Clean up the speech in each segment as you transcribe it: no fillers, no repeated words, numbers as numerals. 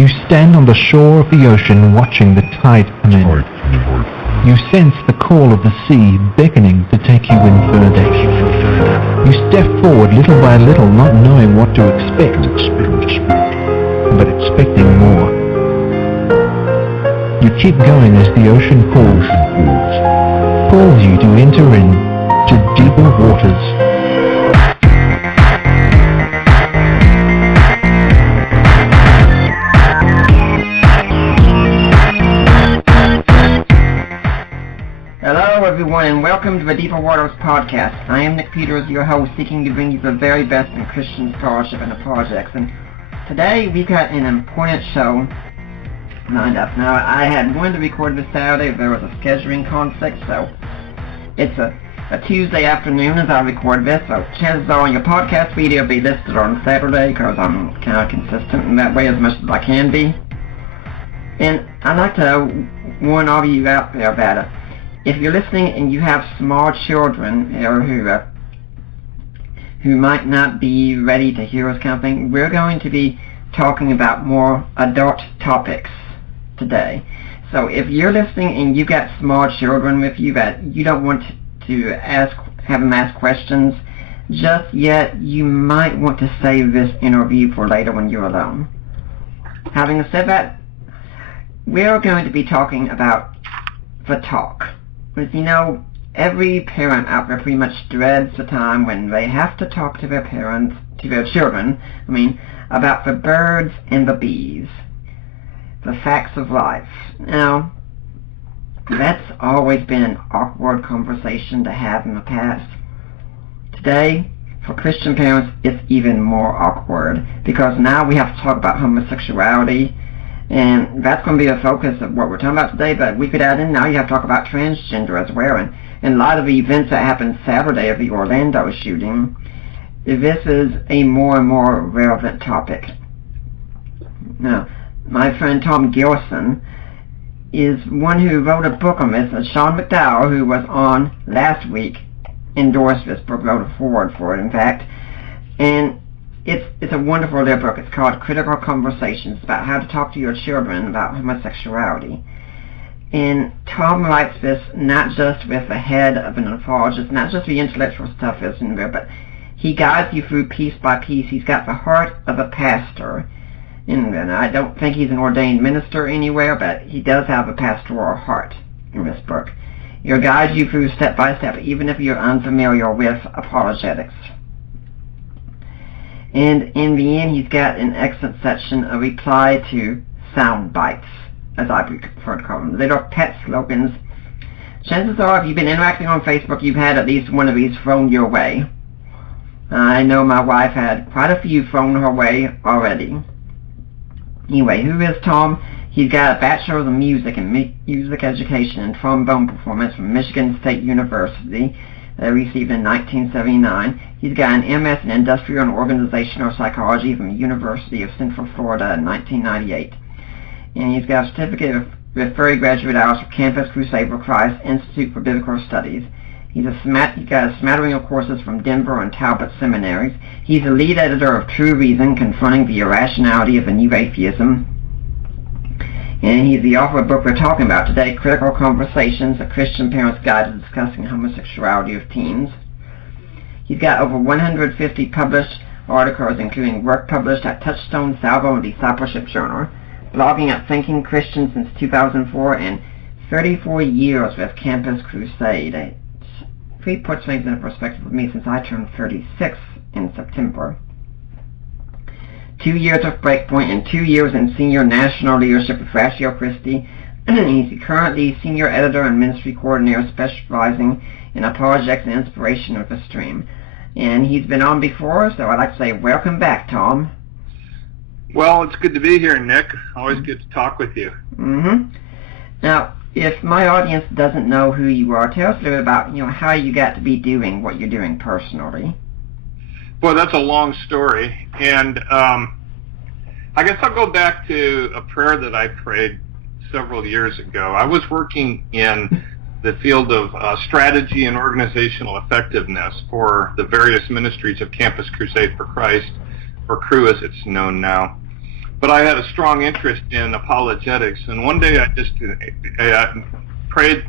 You stand on the shore of the ocean watching the tide come in. You sense the call of the sea beckoning to take you in further. You step forward little by little, not knowing what to expect, but expecting more. You keep going as the ocean calls you to enter in to deeper waters. Hello everyone and welcome to the Deeper Waters podcast. I am Nick Peters, your host, seeking to bring you the very best in Christian scholarship and apologetics. And today we've got an important show lined up. Now I had wanted to record this Saturday, but there was a scheduling conflict, so it's a Tuesday afternoon as I record this, so chances are on your podcast feed it'll be listed on Saturday because I'm kind of consistent in that way as much as I can be. And I'd like to warn all of you out there that if you're listening and you have small children or who might not be ready to hear this kind of thing, we're going to be talking about more adult topics today. So if you're listening and you've got small children with you that you don't want to have them ask questions just yet, you might want to save this interview for later when you're alone. Having said that, we're going to be talking about the talk. Because, you know, every parent out there pretty much dreads the time when they have to talk to their children, about the birds and the bees, the facts of life. Now, that's always been an awkward conversation to have in the past. Today, for Christian parents, it's even more awkward, because now we have to talk about homosexuality, and that's going to be the focus of what we're talking about today, but we could add in now you have to talk about transgender as well. And in light of the events that happened Saturday of the Orlando shooting, this is a more and more relevant topic. Now, my friend Tom Gilson is one who wrote a book on this. Sean McDowell, who was on last week, endorsed this book, wrote a foreword for it, in fact. And it's a wonderful little book. It's called Critical Conversations, about how to talk to your children about homosexuality. And Tom writes this not just with the head of an apologist, not just the intellectual stuff is in there, but he guides you through piece by piece. He's got the heart of a pastor in there. Now, I don't think he's an ordained minister anywhere, but he does have a pastoral heart in this book. He'll guide you through step by step, even if you're unfamiliar with apologetics. And in the end, he's got an excellent section, a reply to sound bites, as I prefer to call them, little pet slogans. Chances are, if you've been interacting on Facebook, you've had at least one of these thrown your way. I know my wife had quite a few thrown her way already. Anyway, who is Tom? He's got a Bachelor's of Music and Music Education and Trombone Performance from Michigan State University that he received in 1979. He's got an MS in Industrial and Organizational Psychology from the University of Central Florida in 1998. And he's got a certificate with 30 graduate hours from Campus Crusade for Christ Institute for Biblical Studies. He's got a smattering of courses from Denver and Talbot seminaries. He's the lead editor of True Reason, Confronting the Irrationality of the New Atheism. And he's the author of the book we're talking about today, Critical Conversations, A Christian Parent's Guide to Discussing Homosexuality of Teens. He's got over 150 published articles, including work published at Touchstone, Salvo, and Discipleship Journal, blogging at Thinking Christian since 2004, and 34 years with Campus Crusade. It really puts things into perspective with me since I turned 36 in September. 2 years of Breakpoint and 2 years in senior national leadership with Ratio Christi. He's currently senior editor and ministry coordinator specializing in apologetics and inspiration with the stream. And he's been on before, so I'd like to say welcome back, Tom. Well, it's good to be here, Nick. Always good to talk with you. Now, if my audience doesn't know who you are, tell us a little bit about how you got to be doing what you're doing personally. Well, that's a long story, and I guess I'll go back to a prayer that I prayed several years ago. I was working in the field of strategy and organizational effectiveness for the various ministries of Campus Crusade for Christ, or CRU as it's known now. but I had a strong interest in apologetics. And one day I just prayed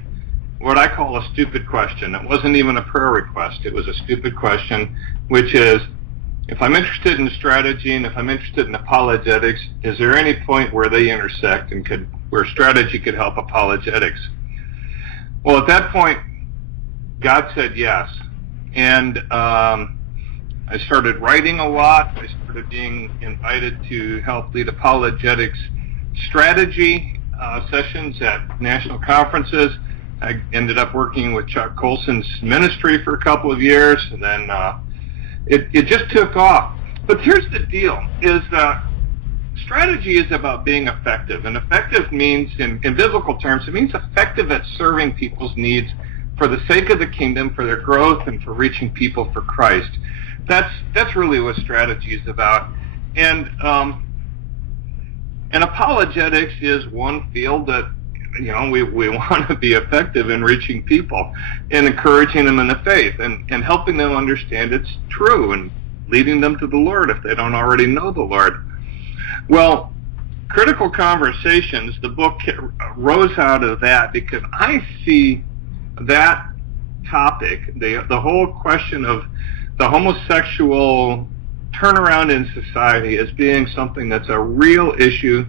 what I call a stupid question. It wasn't even a prayer request. It was a stupid question, which is, if I'm interested in strategy and if I'm interested in apologetics, is there any point where they intersect and where strategy could help apologetics? Well, at that point, God said yes. And I started writing a lot. I started being invited to help lead apologetics strategy sessions at national conferences. I ended up working with Chuck Colson's ministry for a couple of years, and then it just took off. But here's the deal, is strategy is about being effective, and effective means, in biblical terms, it means effective at serving people's needs for the sake of the kingdom, for their growth, and for reaching people for Christ. That's really what strategy is about. And apologetics is one field that, we want to be effective in reaching people and encouraging them in the faith and helping them understand it's true and leading them to the Lord if they don't already know the Lord. Well, Critical Conversations, the book, rose out of that because I see that topic, the whole question of the homosexual turnaround in society, as being something that's a real issue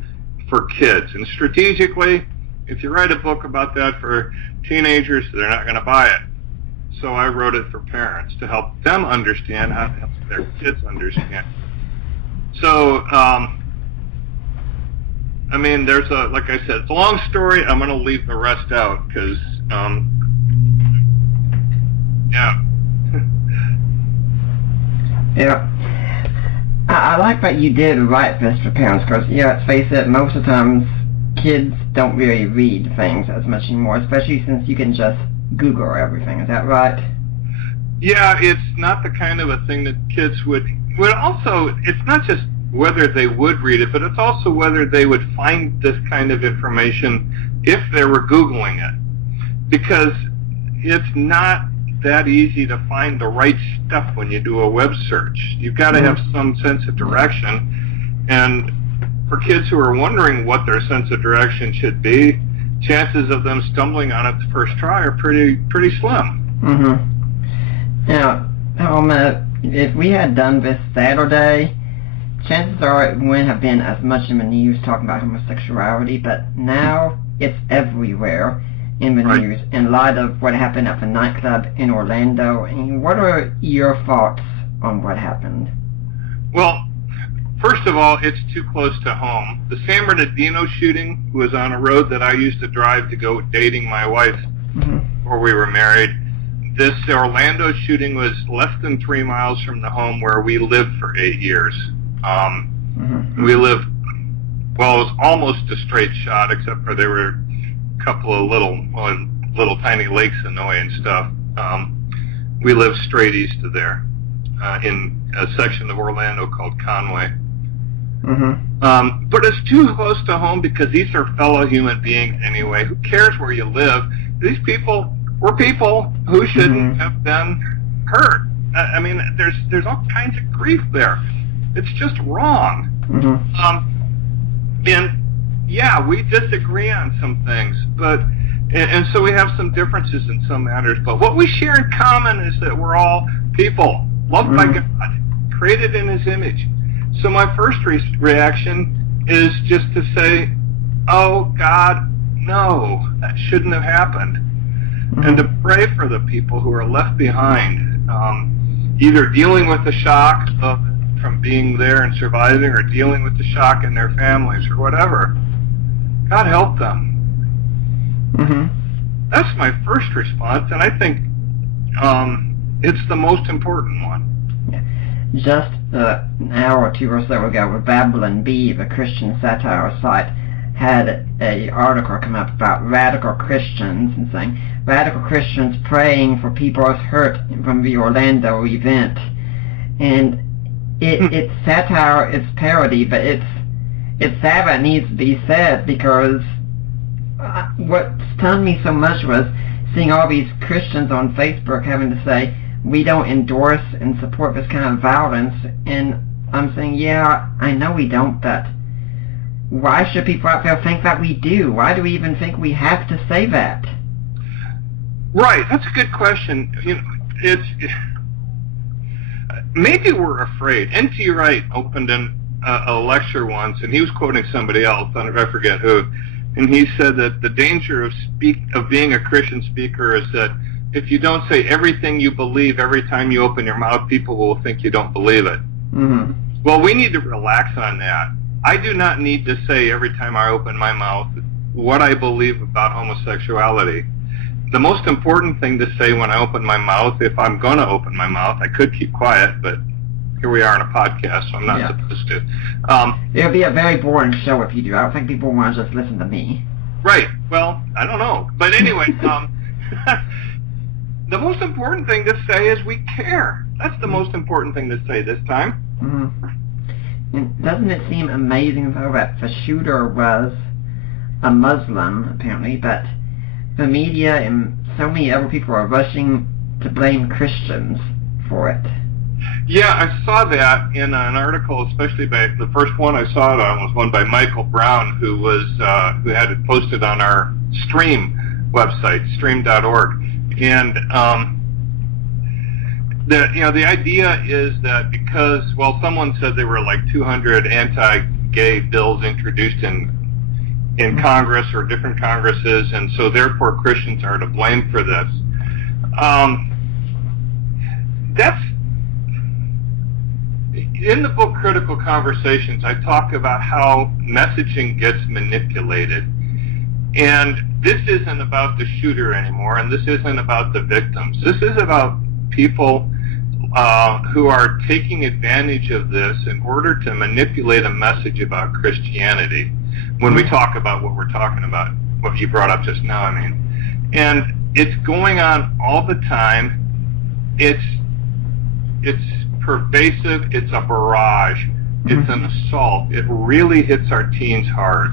for kids. And strategically, if you write a book about that for teenagers, they're not going to buy it. So I wrote it for parents to help them understand how to help their kids understand. So, there's like I said, it's a long story. I'm going to leave the rest out because, yeah. Yeah. I like that you did write this for parents, because, let's face it, most of the times kids don't really read things as much anymore, especially since you can just Google everything. Is that right? Yeah, it's not the kind of a thing that kids would also, it's not just whether they would read it, but it's also whether they would find this kind of information if they were Googling it. Because it's not that easy to find the right stuff when you do a web search. You've got to have some sense of direction, and for kids who are wondering what their sense of direction should be, chances of them stumbling on it the first try are pretty slim. Now, if we had done this Saturday, chances are it wouldn't have been as much in the news talking about homosexuality, but now it's everywhere in the news in light of what happened at the nightclub in Orlando. And what are your thoughts on what happened? Well, first of all, it's too close to home. The San Bernardino shooting was on a road that I used to drive to go dating my wife before we were married. This Orlando shooting was less than 3 miles from the home where we lived for 8 years. We lived, well, it was almost a straight shot, except for there were a couple of little tiny lakes in the way and stuff. We lived straight east of there, in a section of Orlando called Conway. But it's too close to home because these are fellow human beings anyway. Who cares where you live? These people were people who shouldn't have been hurt. I mean, there's all kinds of grief there. It's just wrong. And yeah, we disagree on some things, and so we have some differences in some matters, but what we share in common is that we're all people, loved by God, created in His image. So my first reaction is just to say, oh God, no, that shouldn't have happened. And to pray for the people who are left behind, either dealing with the shock from being there and surviving, or dealing with the shock in their families, or whatever. God help them. That's my first response, and I think it's the most important one. Just an hour or two or so ago, Babylon Bee, the Christian satire site, had an article come up about radical Christians and saying, radical Christians praying for people hurt from the Orlando event. And it's satire, it's parody, but it's sad that it needs to be said, because what stunned me so much was seeing all these Christians on Facebook having to say, we don't endorse and support this kind of violence. And I'm saying, yeah, I know we don't, but why should people out there think that we do? Why do we even think we have to say that? Right, that's a good question. Maybe we're afraid. N.T. Wright opened a lecture once, and he was quoting somebody else, I forget who, and he said that the danger of being a Christian speaker is that if you don't say everything you believe every time you open your mouth, people will think you don't believe it. Mm-hmm. Well, we need to relax on that. I do not need to say every time I open my mouth what I believe about homosexuality. The most important thing to say when I open my mouth, if I'm going to open my mouth, I could keep quiet, but here we are on a podcast, so I'm not supposed to. It'll be a very boring show if you do. I don't think people want to just listen to me. Right. Well, I don't know. But anyway, the most important thing to say is we care. That's the most important thing to say this time. Mm-hmm. And doesn't it seem amazing, though, that the shooter was a Muslim, apparently, but the media and so many other people are rushing to blame Christians for it? Yeah, I saw that in an article, especially by the first one I saw it on was one by Michael Brown, who had it posted on our Stream website, stream.org. And the idea is that because, well, someone said there were like 200 anti-gay bills introduced in Congress or different Congresses, and so therefore Christians are to blame for this. That's in the book Critical Conversations. I talk about how messaging gets manipulated, and this isn't about the shooter anymore, and this isn't about the victims. This is about people who are taking advantage of this in order to manipulate a message about Christianity. When we talk about what we're talking about, what you brought up just now, I mean. And it's going on all the time. It's pervasive. It's a barrage. It's an assault. It really hits our teens hard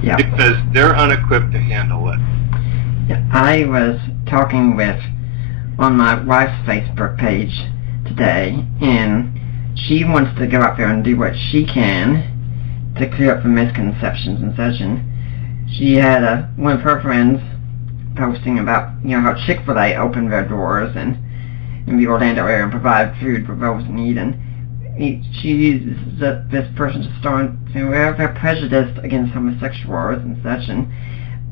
because they're unequipped to handle it. Yeah, I was talking with, on my wife's Facebook page today, and she wants to go out there and do what she can to clear up the misconceptions and such. And she had one of her friends posting about how Chick-fil-A opened their doors and in the Orlando area and provide food for those in need, and this person just started saying, well, they're prejudiced against homosexuals and such. And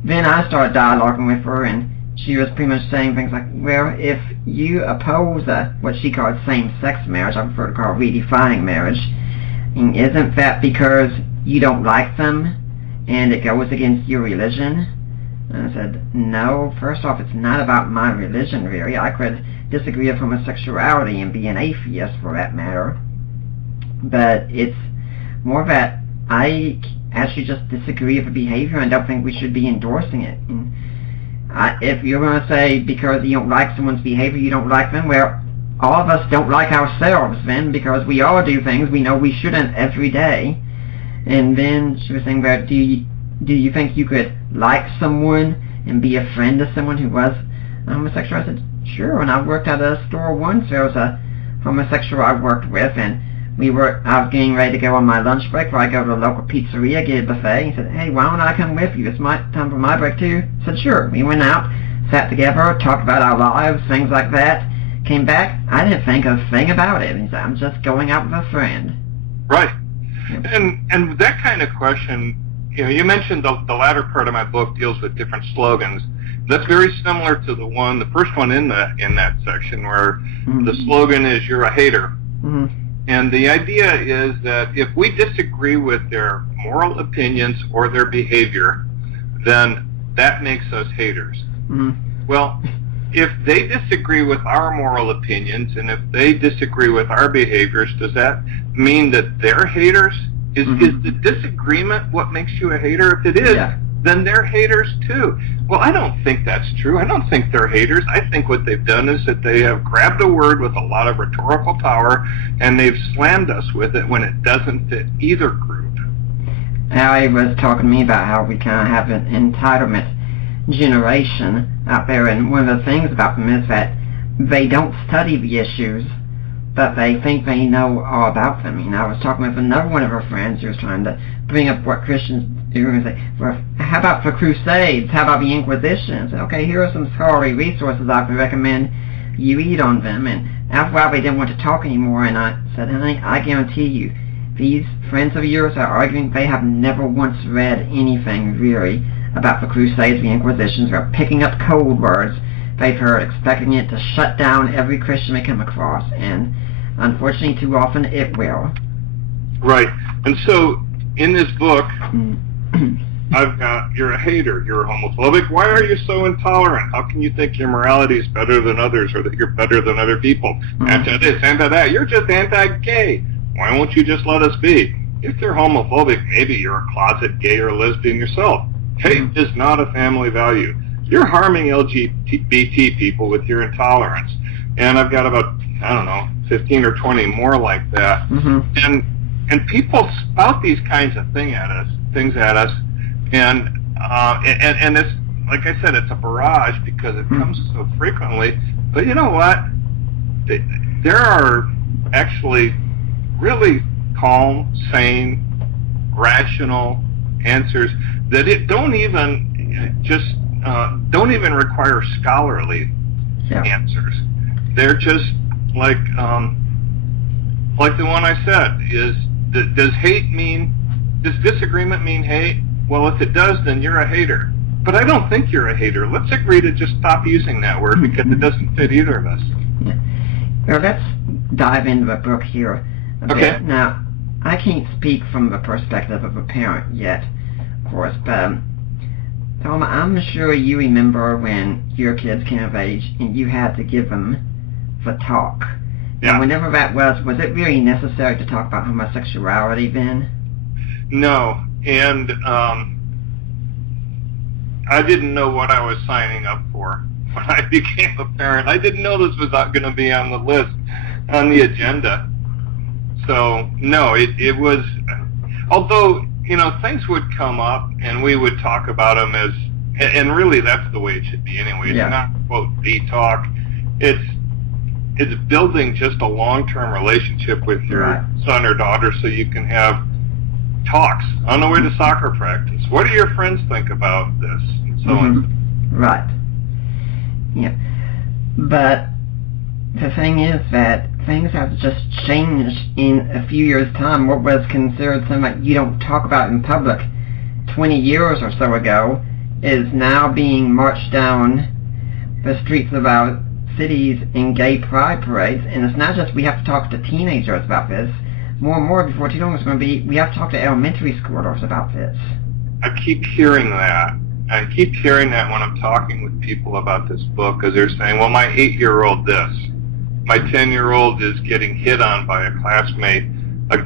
then I started dialoguing with her, and she was pretty much saying things like, well, if you oppose what she called same-sex marriage, I prefer to call redefining marriage, and isn't that because you don't like them and it goes against your religion? And I said, no, first off, it's not about my religion, really. I could disagree with homosexuality and be an atheist for that matter, but it's more that I actually just disagree with the behavior and don't think we should be endorsing it. And if you're going to say because you don't like someone's behavior, you don't like them, well, all of us don't like ourselves then, because we all do things we know we shouldn't every day. And then she was saying, well, do you think you could like someone and be a friend of someone who was homosexual? I said, sure. And I worked at a store once. There was a homosexual I worked with, and I was getting ready to go on my lunch break where I go to a local pizzeria, get a buffet. He said, hey, why don't I come with you? It's time for my break too. I said, sure. We went out, sat together, talked about our lives, things like that. Came back, I didn't think a thing about it. And he said, I'm just going out with a friend. Right. And that kind of question, you mentioned the latter part of my book deals with different slogans. That's very similar to the first one in that section, where the slogan is, you're a hater. Mm-hmm. And the idea is that if we disagree with their moral opinions or their behavior, then that makes us haters. Mm-hmm. Well, if they disagree with our moral opinions and if they disagree with our behaviors, does that mean that they're haters? Is the disagreement what makes you a hater? If it is, then they're haters too. Well, I don't think that's true. I don't think they're haters. I think what they've done is that they have grabbed a word with a lot of rhetorical power and they've slammed us with it when it doesn't fit either group. Allie was talking to me about how we kind of have an entitlement generation out there, and one of the things about them is that they don't study the issues, but they think they know all about them. I was talking with another one of her friends who was trying to bring up what Christians are going to say. Well, how about for crusades? How about the Inquisitions? Okay, here are some scholarly resources I would recommend you read on them. And after a while, they didn't want to talk anymore, and I said, honey, I guarantee you, these friends of yours are arguing. They have never once read anything really about the Crusades, the Inquisitions. They're picking up code words they've heard, expecting it to shut down every Christian they come across, and unfortunately, too often it will. Right. And so, in this book, I've got, you're a hater, you're homophobic, why are you so intolerant? How can you think your morality is better than others, or that you're better than other people? Anti-this, anti-that, you're just anti-gay. Why won't you just let us be? If they're homophobic, maybe you're a closet gay or lesbian yourself. Hate is not a family value. You're harming LGBT people with your intolerance. And I've got about, I don't know, 15 or 20 more like that. And people spout these kinds of things at us, and it's, like I said, it's a barrage because it comes so frequently. But you know what? There are actually really calm, sane, rational answers that don't even require scholarly answers. They're just like the one I said is, does disagreement mean hate? Well, if it does, then you're a hater. But I don't think you're a hater. Let's agree to just stop using that word because it doesn't fit either of us. Well, let's dive into the book here a bit. Now, I can't speak from the perspective of a parent yet, of course, but Tom, I'm sure you remember when your kids came of age and you had to give them the talk. Yeah. And whenever that was it really necessary to talk about homosexuality then? No, and I didn't know what I was signing up for when I became a parent. I didn't know this was not going to be on the list, on the agenda. So, no, it was, although, you know, things would come up and we would talk about them as, and really that's the way it should be anyway. It's not, quote, the talk. It's building just a long-term relationship with your son or daughter so you can have talks on the way to soccer practice. What do your friends think about this? And so on. Right. Yeah. But the thing is that things have just changed in a few years' time. What was considered something like you don't talk about in public 20 years or so ago is now being marched down the streets of our cities in gay pride parades. And it's not just we have to talk to teenagers about this. More and more before too long it's going to be we have to talk to elementary schoolers about this. I keep hearing that. I keep hearing that when I'm talking with people about this book, because they're saying, well, my 8-year-old this. My 10-year-old is getting hit on by a classmate. My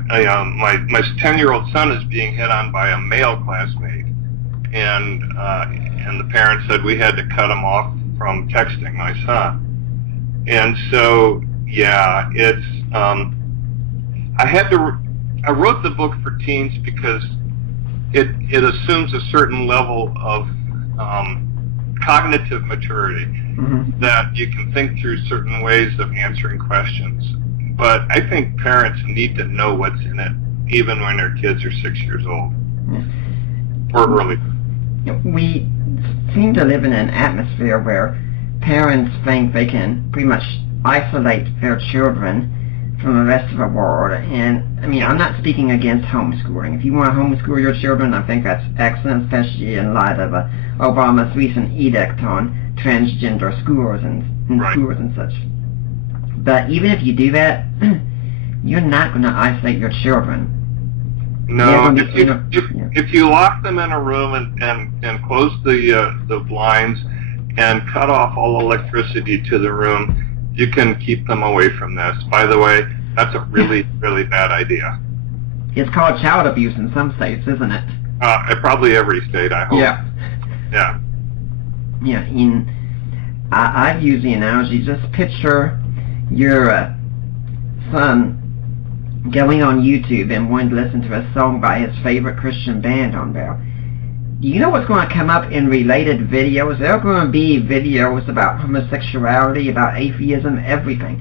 10-year-old son is being hit on by a male classmate. And the parents said we had to cut him off from texting my son. And so, yeah, it's, I wrote the book for teens because it assumes a certain level of cognitive maturity, that you can think through certain ways of answering questions. But I think parents need to know what's in it, even when their kids are 6 years old or early. We seem to live in an atmosphere where parents think they can pretty much isolate their children from the rest of the world. And I mean, I'm not speaking against homeschooling. If you want to homeschool your children, I think that's excellent, especially in light of Obama's recent edict on transgender schools and schools and such. But even if you do that, you're not going to isolate your children. No, if you lock them in a room and close the blinds and cut off all electricity to the room, you can keep them away from this. By the way, that's a really, really bad idea. It's called child abuse in some states, isn't it? Probably every state, I hope. Yeah. Yeah. Yeah, I've used the analogy, just picture your son going on YouTube and wanting to listen to a song by his favorite Christian band on there. You know what's going to come up in related videos? There are going to be videos about homosexuality, about atheism, everything.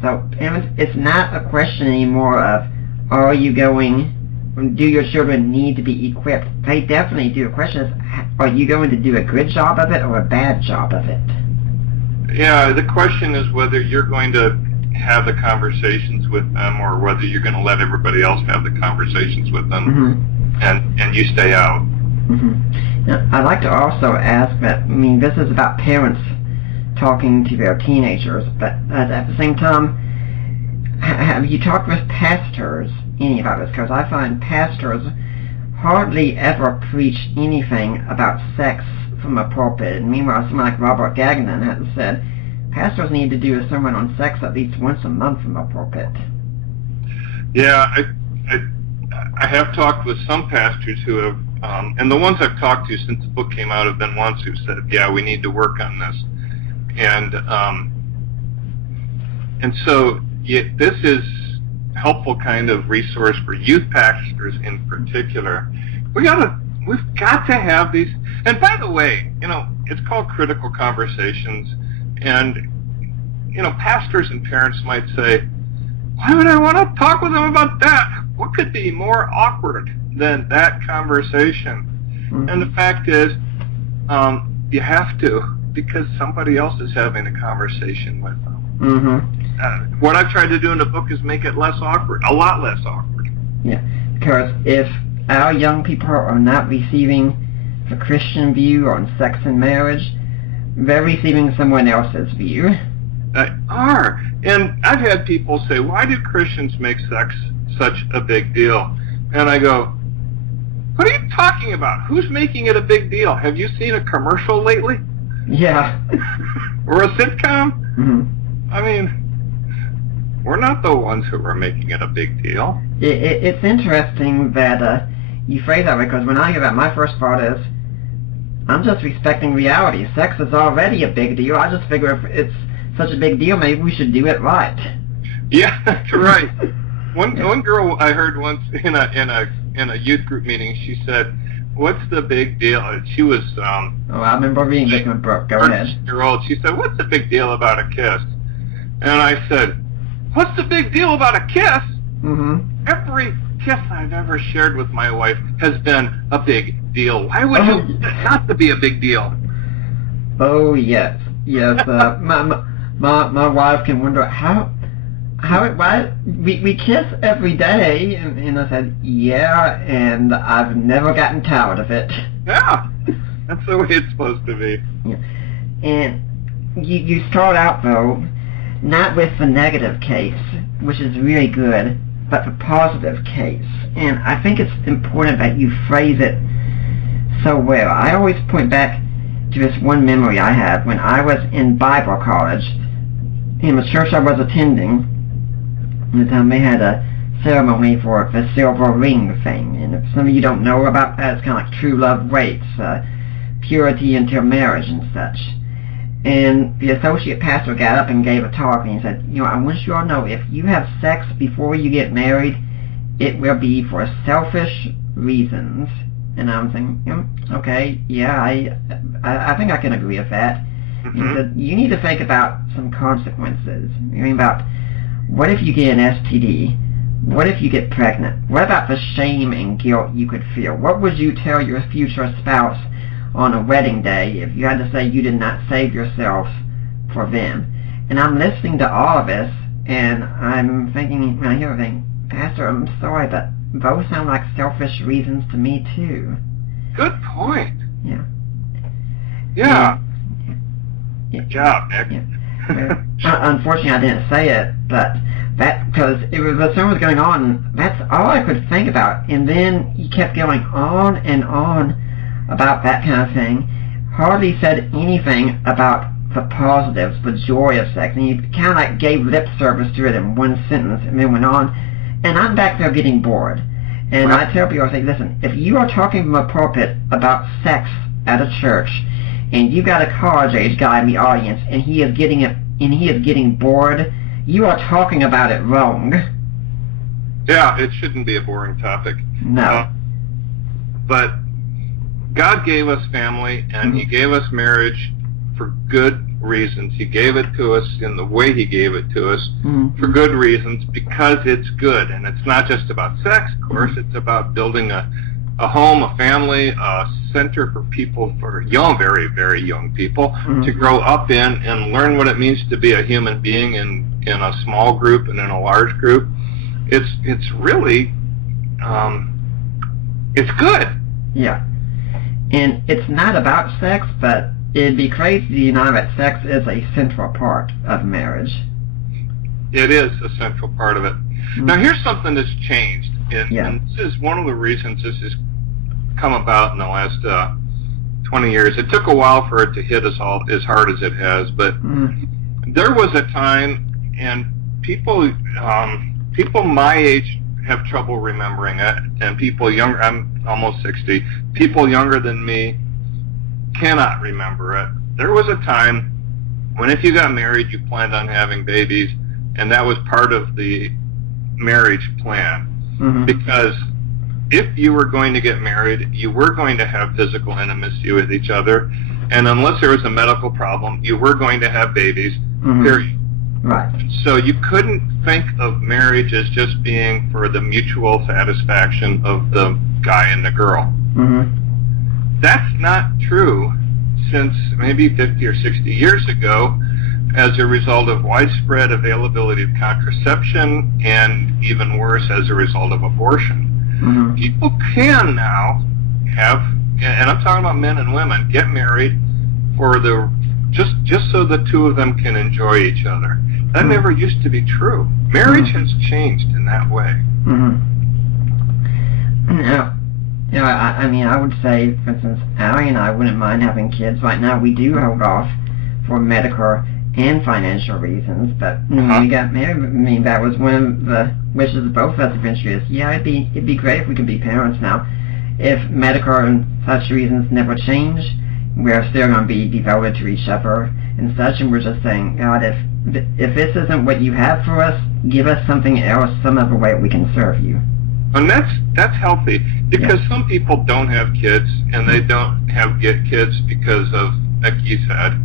So it's not a question anymore of, are you going do your children need to be equipped? They definitely do. The question is, are you going to do a good job of it or a bad job of it? Yeah, the question is whether you're going to have the conversations with them or whether you're going to let everybody else have the conversations with them, and you stay out. Now, I'd like to also ask that, I mean, this is about parents talking to their teenagers, but at the same time, have you talked with pastors any about this? Because I find pastors hardly ever preach anything about sex from a pulpit. And meanwhile, someone like Robert Gagnon has said pastors need to do a sermon on sex at least once a month from a pulpit. Yeah, I have talked with some pastors who have, and the ones I've talked to since the book came out have been ones who said, yeah, we need to work on this. And so this is a helpful kind of resource for youth pastors in particular. We've got to have these. And by the way, it's called critical conversations. And, pastors and parents might say, why would I want to talk with them about that? What could be more awkward than that conversation? And the fact is, you have to, because somebody else is having a conversation with them. What I've tried to do in the book is make it less awkward, a lot less awkward. Yeah, because if our young people are not receiving the Christian view on sex and marriage, they're receiving someone else's view. They are. And I've had people say, why do Christians make sex such a big deal? And I go, what are you talking about? Who's making it a big deal? Have you seen a commercial lately? Yeah. Or a sitcom? I mean, we're not the ones who are making it a big deal. It's interesting that you phrase that way, because when I hear that, my first thought is, I'm just respecting reality. Sex is already a big deal. I just figure if it's such a big deal, maybe we should do it right. Yeah, that's right. One girl I heard once in a youth group meeting, she said, "What's the big deal?" She was I remember reading this book. Go ahead. Year-old. She said, "What's the big deal about a kiss?" And I said, "What's the big deal about a kiss?" Every kiss I've ever shared with my wife has been a big deal. Why would you not to be a big deal? Oh yes. My wife can wonder why we kiss every day, and I said, yeah, and I've never gotten tired of it. Yeah, that's the way it's supposed to be. Yeah. And you start out though, not with the negative case, which is really good, but the positive case. And I think it's important that you phrase it so well. I always point back to this one memory I have when I was in Bible college. In the church I was attending, at the time they had a ceremony for the silver ring thing. And if some of you don't know about that, it's kind of like true love waits, purity until marriage and such. And the associate pastor got up and gave a talk, and he said, I want you all to know, if you have sex before you get married, it will be for selfish reasons. And I'm thinking, okay, yeah, I think I can agree with that. He said, you need to think about some consequences. I mean, about what if you get an STD? What if you get pregnant? What about the shame and guilt you could feel? What would you tell your future spouse on a wedding day if you had to say you did not save yourself for them? And I'm listening to all of this, and I'm thinking, when I hear everything, Pastor, I'm sorry, but those sound like selfish reasons to me too. Good point. Yeah. Yeah. Good job, Nick. Yeah. Unfortunately, I didn't say it, but because the sermon was going on, that's all I could think about. And then he kept going on and on about that kind of thing. Hardly said anything about the positives, the joy of sex. And he kind of like gave lip service to it in one sentence and then went on. And I'm back there getting bored. And I tell people, I say, listen, if you are talking from a pulpit about sex at a church, and you got a college-age guy in the audience, and he is getting bored, you are talking about it wrong. Yeah, it shouldn't be a boring topic. No. But God gave us family, and He gave us marriage for good reasons. He gave it to us in the way he gave it to us for good reasons, because it's good. And it's not just about sex, of course. It's about building a home, a family, a center for people, for young, very, very young people, to grow up in and learn what it means to be a human being in a small group and in a large group. It's really, it's good. Yeah. And it's not about sex, but it'd be crazy to deny that sex is a central part of marriage. It is a central part of it. Now, here's something that's changed, and this is one of the reasons this has come about in the last 20 years. It took a while for it to hit us all as hard as it has, but there was a time, and people my age have trouble remembering it, and people younger, I'm almost 60, people younger than me cannot remember it. There was a time when if you got married, you planned on having babies, and that was part of the marriage plan. Because if you were going to get married, you were going to have physical intimacy with each other, and unless there was a medical problem, you were going to have babies, period. Right. So you couldn't think of marriage as just being for the mutual satisfaction of the guy and the girl. That's not true since maybe 50 or 60 years ago, as a result of widespread availability of contraception, and even worse, as a result of abortion. People can now have, and I'm talking about men and women, get married for the just so the two of them can enjoy each other. That never used to be true. Marriage has changed in that way. I mean, I would say, for instance, Allie and I wouldn't mind having kids. Right now, we do hold off for medical and financial reasons, but when we got married, I mean, that was one of the wishes of both of us eventually is, it'd be great if we could be parents now. If medical and such reasons never change, we're still going to be devoted to each other and such, and we're just saying, God, if this isn't what you have for us, give us something else, some other way we can serve you. And that's healthy, because some people don't have kids, and they don't get kids because of, like you said,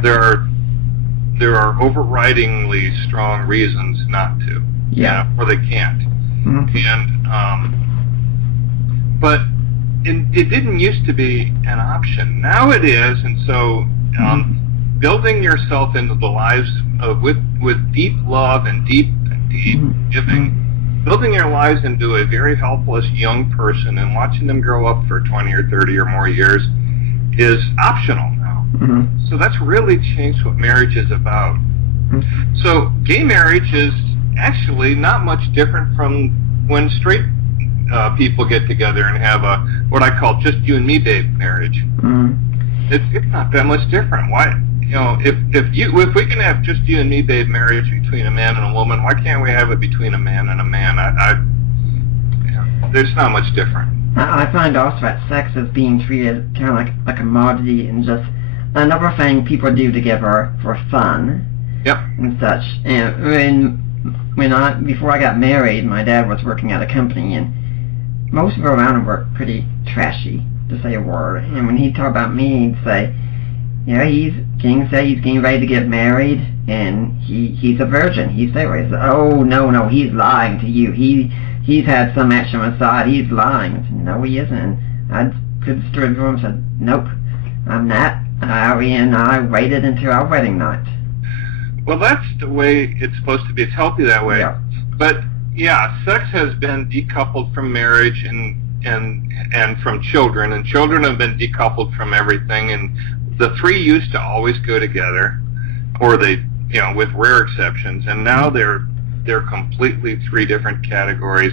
there are overridingly strong reasons not to, or they can't. And but it didn't used to be an option. Now it is, and so building yourself into the lives with deep love and deep giving. Building your lives into a very helpless young person and watching them grow up for 20 or 30 or more years is optional now. So that's really changed what marriage is about. So gay marriage is actually not much different from when straight people get together and have what I call just you and me, babe marriage. It's not that much different. Why? If we can have just you and me, babe marriage between a man and a woman, why can't we have it between a man and a man? There's not much different. I find also that sex is being treated kind of like a commodity and just another thing people do together for fun. And such. And before I got married, my dad was working at a company, and most people around him were pretty trashy, to say a word. And when he'd talk about me, he'd say, he's getting ready to get married, and he's a virgin. He'd say, oh, no, he's lying to you. He's had some action on the side. He's lying. I said, no, he isn't. And I could stood before him and said, nope, I'm not. Ari and I waited until our wedding night. Well, that's the way it's supposed to be. It's healthy that way. But, sex has been decoupled from marriage and from children, and children have been decoupled from everything, and the three used to always go together, or they, with rare exceptions, and now they're completely three different categories,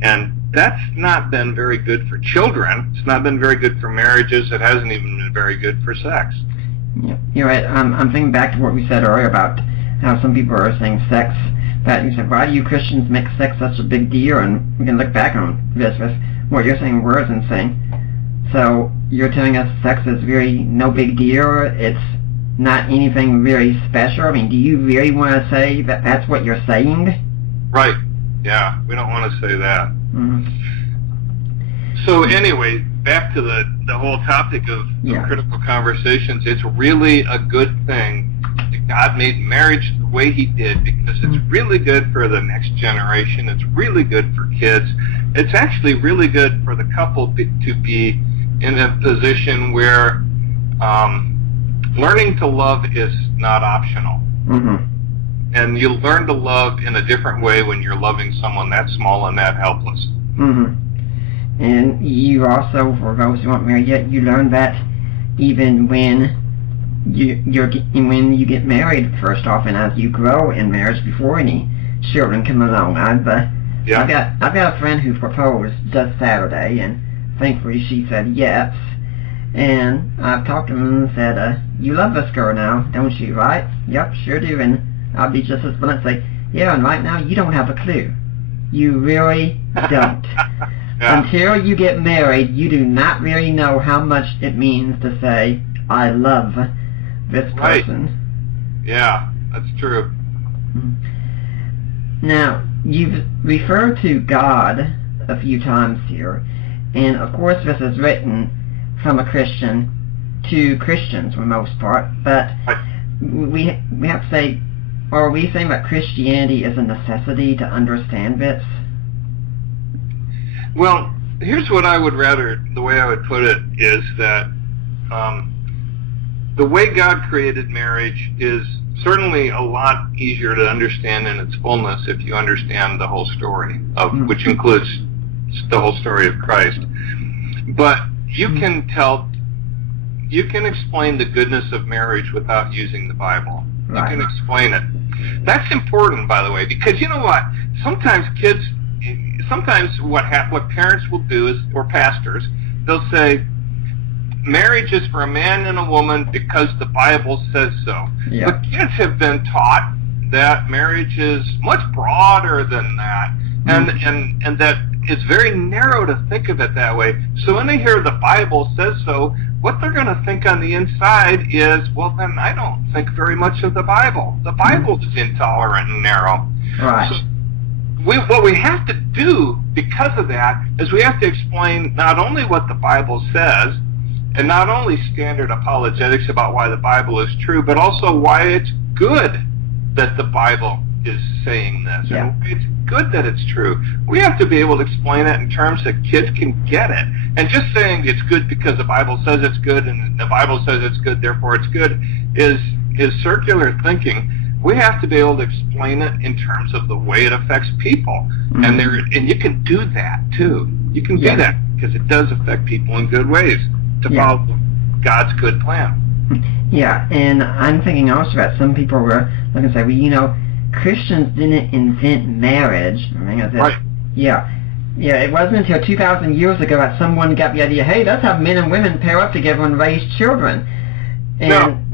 and that's not been very good for children. It's not been very good for marriages. It hasn't even been very good for sex. You're right. I'm thinking back to what we said earlier about how some people are saying sex, that you said, why do you Christians make sex such a big deal? And we can look back on this with what you're saying, words, and saying, so you're telling us sex is really no big deal, it's not anything really special? I mean, do you really want to say that that's what you're saying? Right. Yeah, we don't want to say that. So anyway, back to the whole topic of critical conversations, it's really a good thing that God made marriage the way He did, because it's really good for the next generation. It's really good for kids. It's actually really good for the couple to be in a position where learning to love is not optional. And you learn to love in a different way when you're loving someone that small and that helpless. And you also, for those who aren't married yet, you learn that even when you get married, first off, and as you grow in marriage before any children come along. I've got a friend who proposed just Saturday, and thankfully she said yes. And I've talked to him and said, you love this girl now, don't you, right? Yep, sure do. And I'll be just as blunt and say, yeah, and right now you don't have a clue. You really don't. Until you get married, you do not really know how much it means to say, I love this person. Yeah, that's true. Now, you've referred to God a few times here, and of course this is written from a Christian to Christians for the most part, but we have to say, are we saying that Christianity is a necessity to understand this? Well, here's what I would the way I would put it is that the way God created marriage is certainly a lot easier to understand in its fullness if you understand the whole story, which includes the whole story of Christ. But you can explain the goodness of marriage without using the Bible. Right. You can explain it. That's important, by the way, because you know what? Sometimes what parents will do is, or pastors, they'll say, marriage is for a man and a woman because the Bible says so. Yeah. But kids have been taught that marriage is much broader than that, and that it's very narrow to think of it that way. So when they hear the Bible says so, what they're going to think on the inside is, well, then I don't think very much of the Bible. The Bible is intolerant and narrow. Right. So what we have to do because of that is we have to explain not only what the Bible says, and not only standard apologetics about why the Bible is true, but also why it's good that the Bible is saying this. Yeah. And it's good that it's true. We have to be able to explain it in terms that kids can get it. And just saying it's good because the Bible says it's good and the Bible says it's good, therefore it's good, is circular thinking. We have to be able to explain it in terms of the way it affects people. And you can do that too. You can do that because it does affect people in good ways to follow God's good plan. Yeah, and I'm thinking also that some people were looking and say, well, you know, Christians didn't invent marriage. Right. Yeah, it wasn't until 2,000 years ago that someone got the idea, hey, let's have men and women pair up together and raise children. And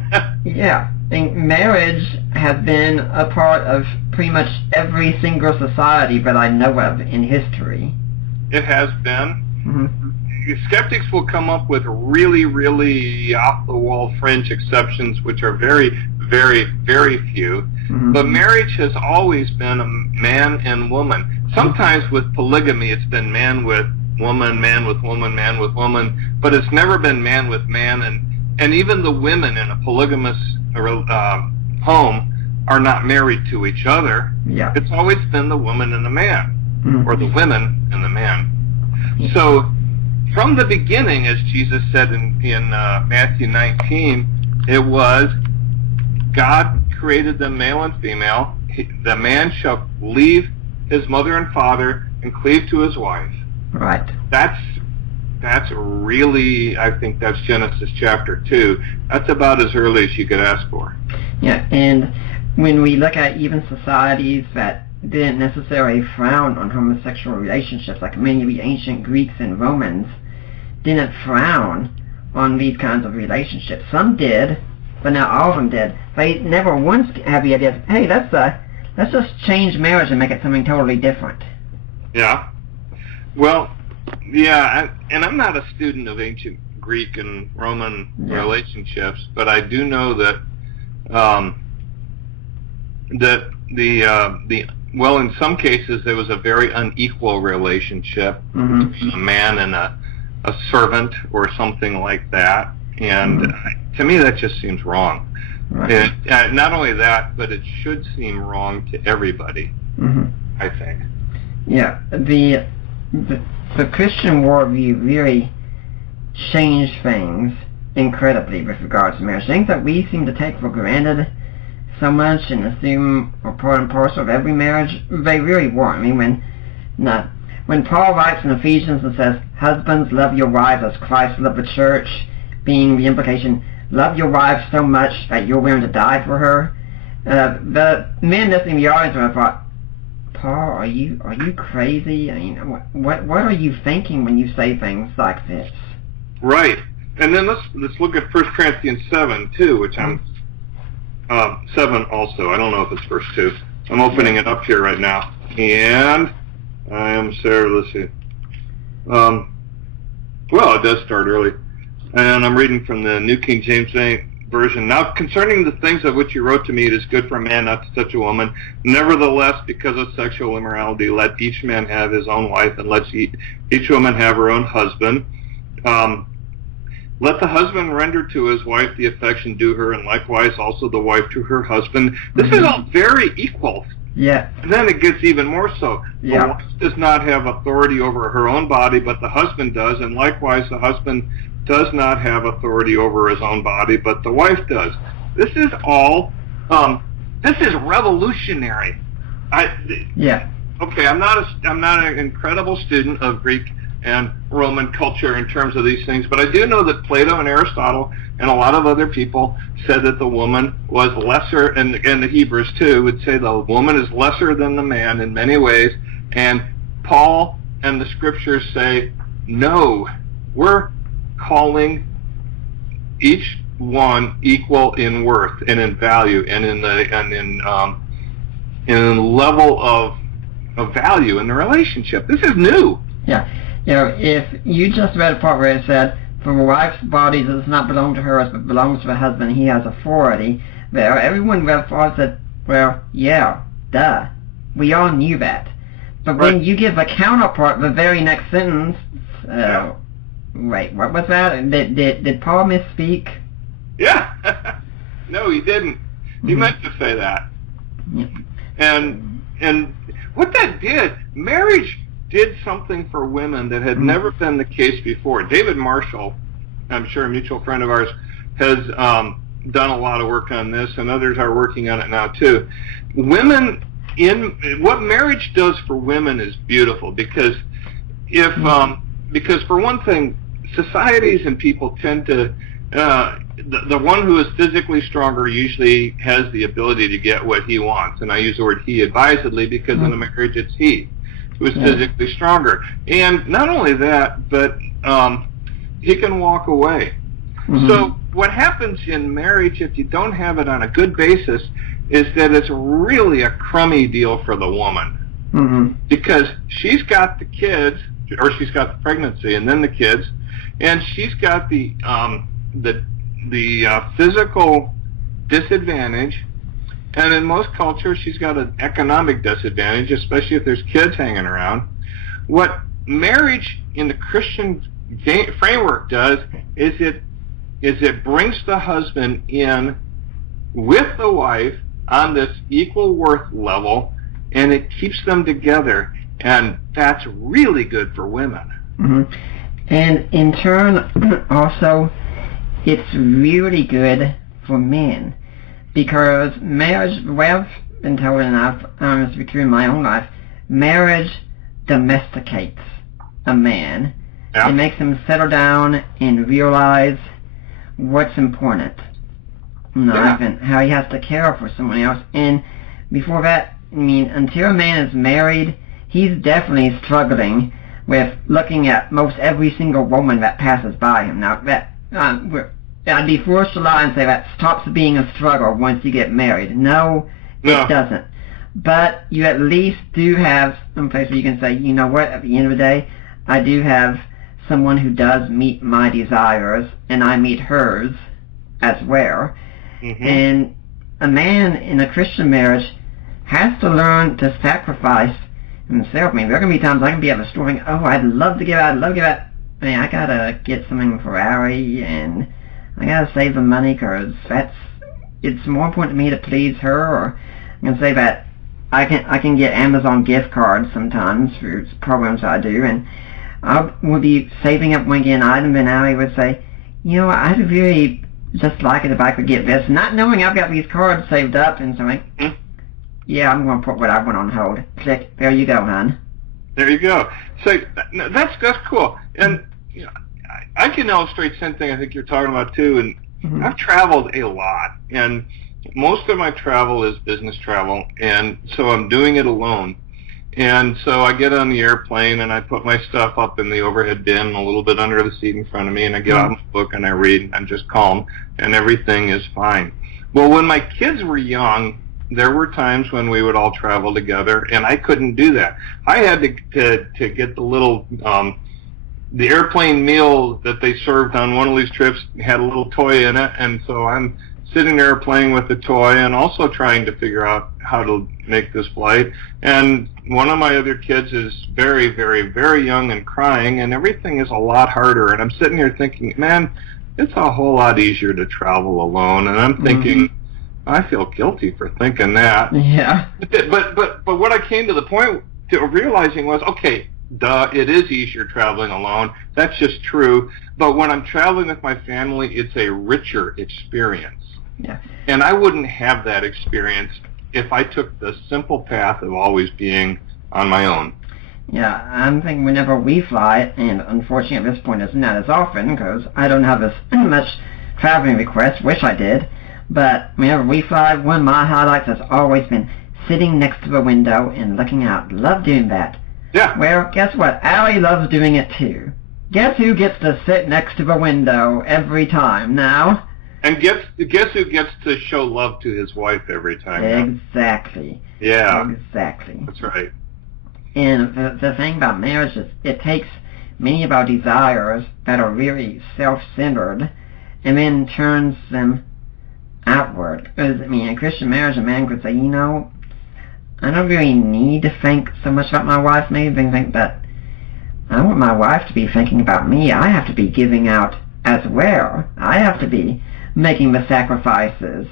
and marriage has been a part of pretty much every single society that I know of in history. It has been. Skeptics will come up with really, really off-the-wall fringe exceptions, which are very, very, very few. But marriage has always been a man and woman. Sometimes with polygamy, it's been man with woman, man with woman, man with woman, but it's never been man with man. And even the women in a polygamous home are not married to each other. Yeah. It's always been the woman and the man, or the women and the man. So from the beginning, as Jesus said in Matthew 19, it was God created them male and female. The man shall leave his mother and father and cleave to his wife. Right. That's really, I think that's Genesis chapter 2. That's about as early as you could ask for. Yeah, and when we look at even societies that didn't necessarily frown on homosexual relationships, like many of the ancient Greeks and Romans didn't frown on these kinds of relationships. Some did, but not all of them did. They never once had the idea of, hey, let's just change marriage and make it something totally different. Yeah. Well, yeah, and I'm not a student of ancient Greek and Roman relationships, but I do know that well, in some cases there was a very unequal relationship between a man and a servant or something like that. And to me, that just seems wrong. Right. And not only that, but it should seem wrong to everybody, I think. Yeah, the Christian worldview really changed things incredibly with regards to marriage. Things that we seem to take for granted so much and assume are part and parcel of every marriage, they really weren't. I mean, when Paul writes in Ephesians and says, "Husbands, love your wives as Christ loved the church," being the implication, love your wife so much that you're willing to die for her. The men listening to the audience would have thought, Paul, are you crazy? I mean, what are you thinking when you say things like this? Right. And then let's look at 1 Corinthians 7 too, which I'm 7 also. I don't know if it's verse 2. I'm opening it up here right now, and I am let's see. Well, it does start early. And I'm reading from the New King James Version. Now, concerning the things of which you wrote to me, it is good for a man not to touch a woman. Nevertheless, because of sexual immorality, let each man have his own wife, and let each woman have her own husband. Let the husband render to his wife the affection due her, and likewise also the wife to her husband. This is all very equal. Yeah. And then it gets even more so. Yeah. The wife does not have authority over her own body, but the husband does, and likewise the husband does not have authority over his own body, but the wife does. This is all, this is revolutionary. Yeah. Okay, I'm not an incredible student of Greek and Roman culture in terms of these things, but I do know that Plato and Aristotle and a lot of other people said that the woman was lesser, and the Hebrews too would say the woman is lesser than the man in many ways, and Paul and the scriptures say, no, we're calling each one equal in worth and in value and in level of value in the relationship. This is new. Yeah. You know, if you just read a part where it said, for a wife's body does not belong to her, but belongs to her husband, he has authority, there, everyone read forward said, well, yeah, duh. We all knew that. But when you give a counterpart, the very next sentence, wait, what was that? Did Paul misspeak? Yeah. No, he didn't. He meant to say that. Yeah. And what that did, marriage did something for women that had never been the case before. David Marshall, I'm sure a mutual friend of ours, has done a lot of work on this, and others are working on it now too. What marriage does for women is beautiful, because because for one thing, societies and people tend to, the one who is physically stronger usually has the ability to get what he wants, and I use the word he advisedly because in a marriage it's he who is physically stronger. And not only that, but he can walk away. So what happens in marriage, if you don't have it on a good basis, is that it's really a crummy deal for the woman. Because she's got the kids, or she's got the pregnancy and then the kids, and she's got the physical disadvantage, and in most cultures she's got an economic disadvantage, especially if there's kids hanging around. What marriage in the Christian framework does is it brings the husband in with the wife on this equal worth level, and it keeps them together, and that's really good for women. And in turn, also, it's really good for men, because marriage, the way I've been told, and I've to be true in my own life, marriage domesticates a man. It makes him settle down and realize what's important in life and how he has to care for someone else. And before that, I mean, until a man is married, he's definitely struggling with looking at most every single woman that passes by him. Now, that I'd be forced to lie and say that stops being a struggle once you get married. No, it doesn't. But you at least do have some place where you can say, you know what, at the end of the day, I do have someone who does meet my desires, and I meet hers as well. And a man in a Christian marriage has to learn to sacrifice himself. I mean, there are going to be times I can be at the store thinking, oh, I'd love to give out, I mean, I gotta get something for Allie, and I gotta save the money, because it's more important to me to please her. Or I'm gonna say that I can get Amazon gift cards sometimes for programs I do, and I would be saving up when I get an item, and Allie would say, you know, I'd really just like it if I could get this, not knowing I've got these cards saved up, and so yeah, I'm going to put what I want on hold. Click, there you go, hon. There you go. So that's cool. And you know, I can illustrate something I think you're talking about too. And I've traveled a lot, and most of my travel is business travel, and so I'm doing it alone. And so I get on the airplane and I put my stuff up in the overhead bin a little bit under the seat in front of me, and I get out my book and I read, and I'm just calm, and everything is fine. Well, when my kids were young, there were times when we would all travel together, and I couldn't do that. I had to get the little the airplane meal that they served on one of these trips had a little toy in it, and so I'm sitting there playing with the toy and also trying to figure out how to make this flight. And one of my other kids is very, very, very young and crying, and everything is a lot harder. And I'm sitting here thinking, man, it's a whole lot easier to travel alone. And I'm thinking, I feel guilty for thinking that. Yeah. But what I came to the point to realizing was, okay, duh, it is easier traveling alone. That's just true. But when I'm traveling with my family, it's a richer experience. Yeah. And I wouldn't have that experience if I took the simple path of always being on my own. Yeah, I'm thinking whenever we fly, and unfortunately at this point it's not as often because I don't have as much traveling requests, wish I did, but whenever we fly, one of my highlights has always been sitting next to the window and looking out. Love doing that. Yeah. Well, guess what? Allie loves doing it too. Guess who gets to sit next to the window every time now? And guess who gets to show love to his wife every time? Exactly. Yeah. Exactly. That's right. And the thing about marriage is it takes many of our desires that are really self-centered and then turns them outward. Because, I mean, in Christian marriage, a man could say, you know, I don't really need to think so much about my wife. Maybe they think that I want my wife to be thinking about me. I have to be giving out as well. I have to be making the sacrifices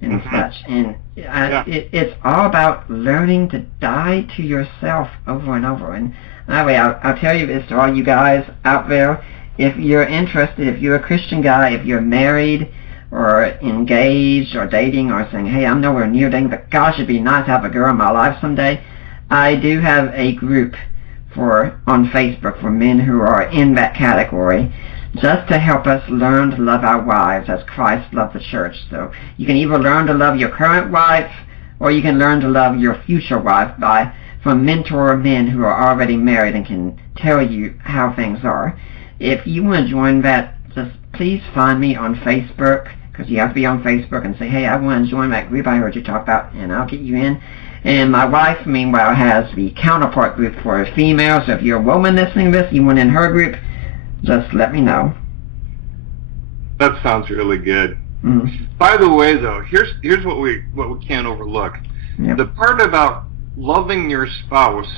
and such. And it's all about learning to die to yourself over and over. And anyway, I'll tell you this to all you guys out there. If you're interested, if you're a Christian guy, if you're married or engaged or dating or saying, hey, I'm nowhere near dating, but gosh, it'd be nice to have a girl in my life someday, I do have a group on Facebook for men who are in that category, just to help us learn to love our wives as Christ loved the church. So you can either learn to love your current wife, or you can learn to love your future wife from mentor men who are already married and can tell you how things are. If you want to join that, just please find me on Facebook, because you have to be on Facebook and say, hey, I want to join that group I heard you talk about, and I'll get you in. And my wife, meanwhile, has the counterpart group for females. So if you're a woman listening to this, you want in her group, just let me know. That sounds really good. By the way, though, here's what we can't overlook. Yep. The part about loving your spouse.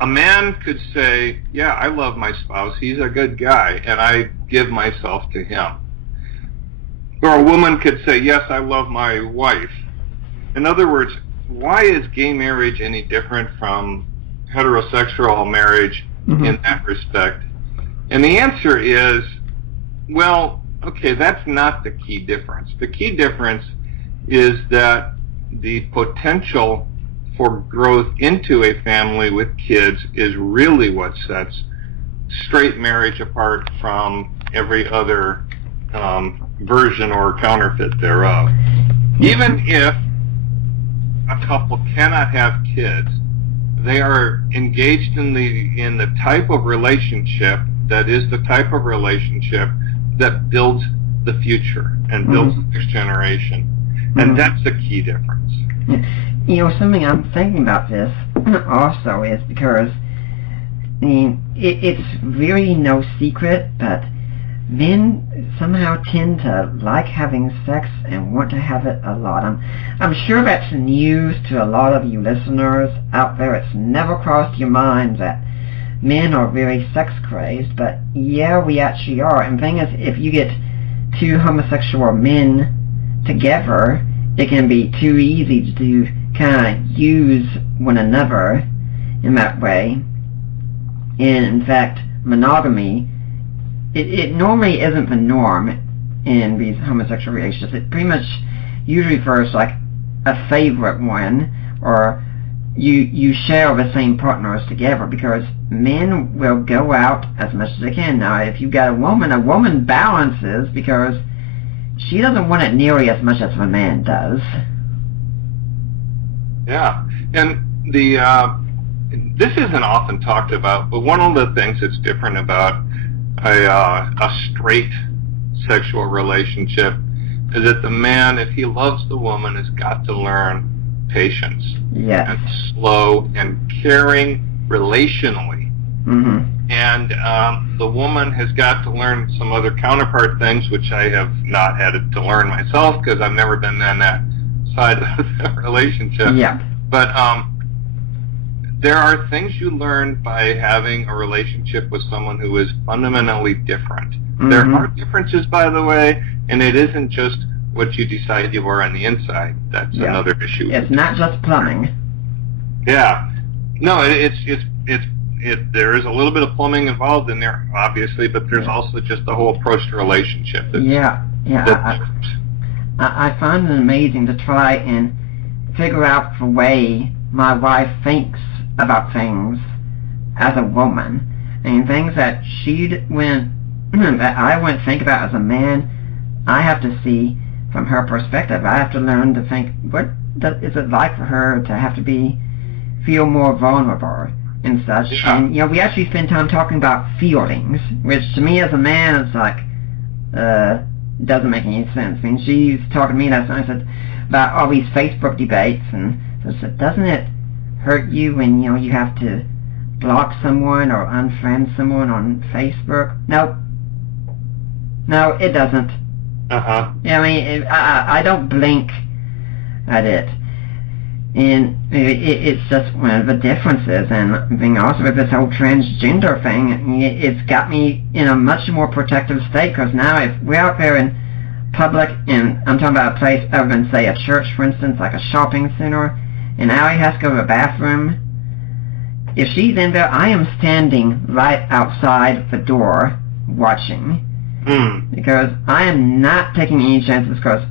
A man could say, yeah, I love my spouse. He's a good guy, and I give myself to him. Or a woman could say, yes, I love my wife. In other words, why is gay marriage any different from heterosexual marriage in that respect? And the answer is, well, okay, that's not the key difference. The key difference is that the potential for growth into a family with kids is really what sets straight marriage apart from every other version or counterfeit thereof. Even if a couple cannot have kids, they are engaged in the type of relationship that is the type of relationship that builds the future and builds the next generation. And that's the key difference. You know, something I'm thinking about this also is because, I mean, it's really no secret, but men somehow tend to like having sex and want to have it a lot. I'm sure that's news to a lot of you listeners out there. It's never crossed your mind that men are very sex crazed, but yeah, we actually are. And the thing is, if you get two homosexual men together, it can be too easy to kind of use one another in that way. And in fact, monogamy, it normally isn't the norm in these homosexual relationships. It pretty much usually refers like a favorite one, or you share the same partners together, because men will go out as much as they can. Now, if you've got a woman balances because she doesn't want it nearly as much as a man does. Yeah, and this isn't often talked about, but one of the things that's different about a straight sexual relationship is that the man, if he loves the woman, has got to learn patience, yes, and slow and caring relationally. Mm-hmm. And the woman has got to learn some other counterpart things, which I have not had to learn myself because I've never been on that side of the relationship. Yeah. But there are things you learn by having a relationship with someone who is fundamentally different. Mm-hmm. There are differences, by the way, and it isn't just what you decide you are on the inside. That's another issue. It's not just plumbing. Yeah. No, there is a little bit of plumbing involved in there, obviously, but there's also just the whole approach to relationship. I find it amazing to try and figure out the way my wife thinks about things as a woman, and things that that I wouldn't think about as a man. I have to see from her perspective. I have to learn to think, what is it like for her to have to feel more vulnerable and such. Yeah. And we actually spend time talking about feelings, which to me as a man is like doesn't make any sense. I mean, she's talking to me last night, said about all these Facebook debates, and so I said, doesn't it hurt you when you have to block someone or unfriend someone on Facebook? No, it doesn't. Yeah, I mean, I don't blink at it, and it's just one of the differences. And being also with this whole transgender thing, it's got me in a much more protective state, because now if we're out there in public, and I'm talking about a place other than, say, a church, for instance, like a shopping center, and Allie has to go to the bathroom, if she's in there, I am standing right outside the door watching. Because I am not taking any chances, because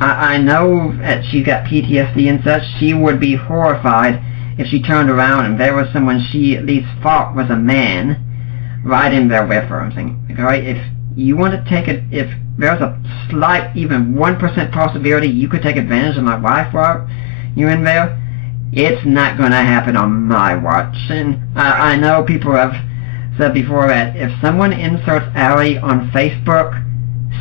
I know that she's got PTSD and such. She would be horrified if she turned around and there was someone she at least thought was a man right in there with her. I'm saying, okay, if you want to take it, if there's a slight, even 1% possibility you could take advantage of my wife while you're in there, it's not going to happen on my watch. And I know people have said before that if someone inserts Allie on Facebook,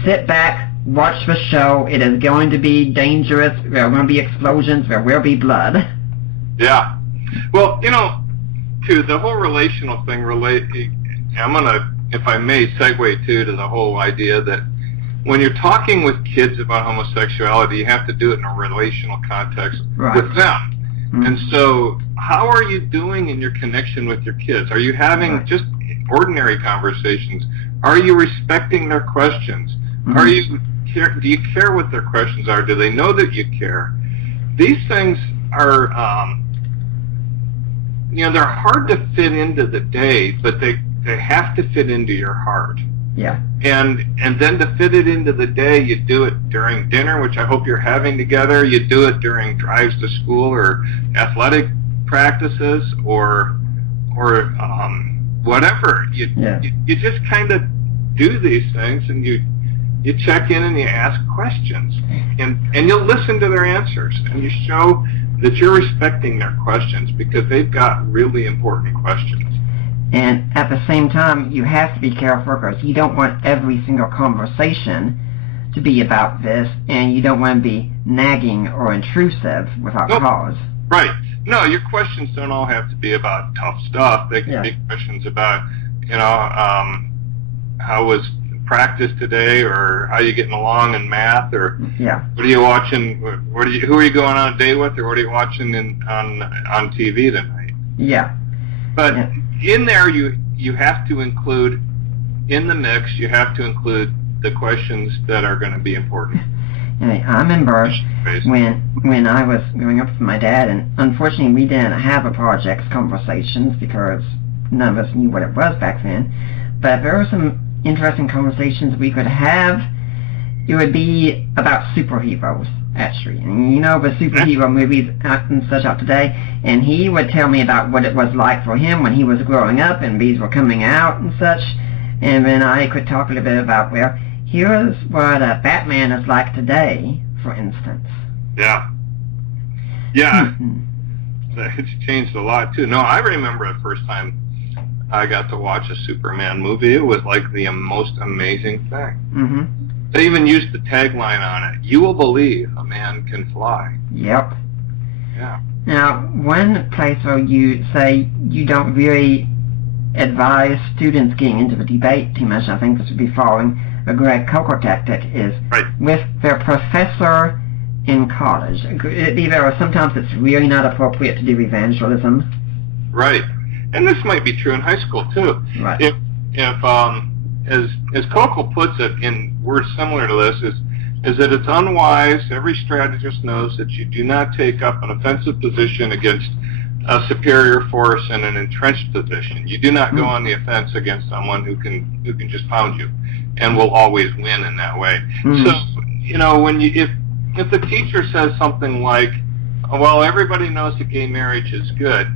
sit back, watch the show. It is going to be dangerous. There are going to be explosions. There will be blood. Yeah. Well, to the whole relational thing, I'm going to, if I may, segue to the whole idea that when you're talking with kids about homosexuality, you have to do it in a relational context with them. Mm-hmm. And so how are you doing in your connection with your kids? Are you having just ordinary conversations? Are you respecting their questions? Mm-hmm. Do you care what their questions are? Do they know that you care? These things are, they're hard to fit into the day, but they have to fit into your heart. Yeah. And then to fit it into the day, you do it during dinner, which I hope you're having together. You do it during drives to school or athletic practices or whatever. You just kind of do these things, and you check in and you ask questions, and you'll listen to their answers, and you show that you're respecting their questions, because they've got really important questions. And at the same time, you have to be careful, because you don't want every single conversation to be about this, and you don't want to be nagging or intrusive without cause. Right. No, your questions don't all have to be about tough stuff. They can be questions about, how was practice today, or how are you getting along in math, or what are you watching? Who are you going on a date with, or what are you watching on TV tonight? Yeah. But in there you have to include, in the mix, you have to include the questions that are going to be important. I remember when I was growing up with my dad, and unfortunately we didn't have a projects conversations because none of us knew what it was back then, but there were some interesting conversations we could have. It would be about superheroes, actually. And you know, the superhero movies and such out today, and he would tell me about what it was like for him when he was growing up and these were coming out and such. And then I could talk a little bit about, well, here's what Batman is like today, for instance. Yeah. Yeah. It's changed a lot, too. No, I remember the first time I got to watch a Superman movie. It was like the most amazing thing. Mm-hmm. They even used the tagline on it, "You will believe a man can fly." Yep. Yeah. Now, one place where you say you don't really advise students getting into the debate too much, I think this would be following the Greg Coker tactic, is with their professor in college. Either sometimes it's really not appropriate to do evangelism. Right. And this might be true in high school, too. Right. If as Coker puts it in words similar to this, is that it's unwise. Every strategist knows that you do not take up an offensive position against a superior force in an entrenched position. You do not go on the offense against someone who can just pound you, and will always win in that way. So, you know, when if the teacher says something like, "Well, everybody knows that gay marriage is good,"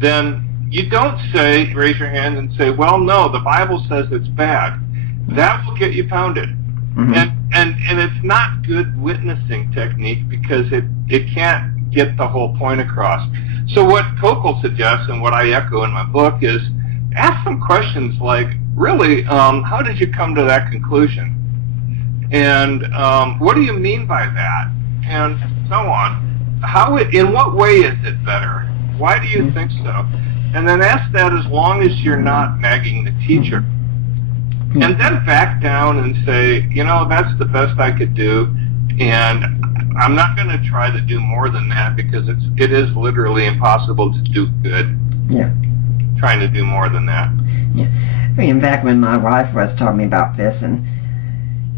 then you don't raise your hand and say, "Well, no, the Bible says it's bad." That will get you pounded. And it's not good witnessing technique because it can't get the whole point across. So what Coker suggests, and what I echo in my book, is ask some questions like, really, how did you come to that conclusion? And what do you mean by that? And so on. In what way is it better? Why do you think so? And then ask that as long as you're not nagging the teacher. And then back down and say, you know, that's the best I could do, and I'm not going to try to do more than that because it is literally impossible to do good. Yeah. Trying to do more than that. Yeah. I mean, back when my wife was telling me about this, and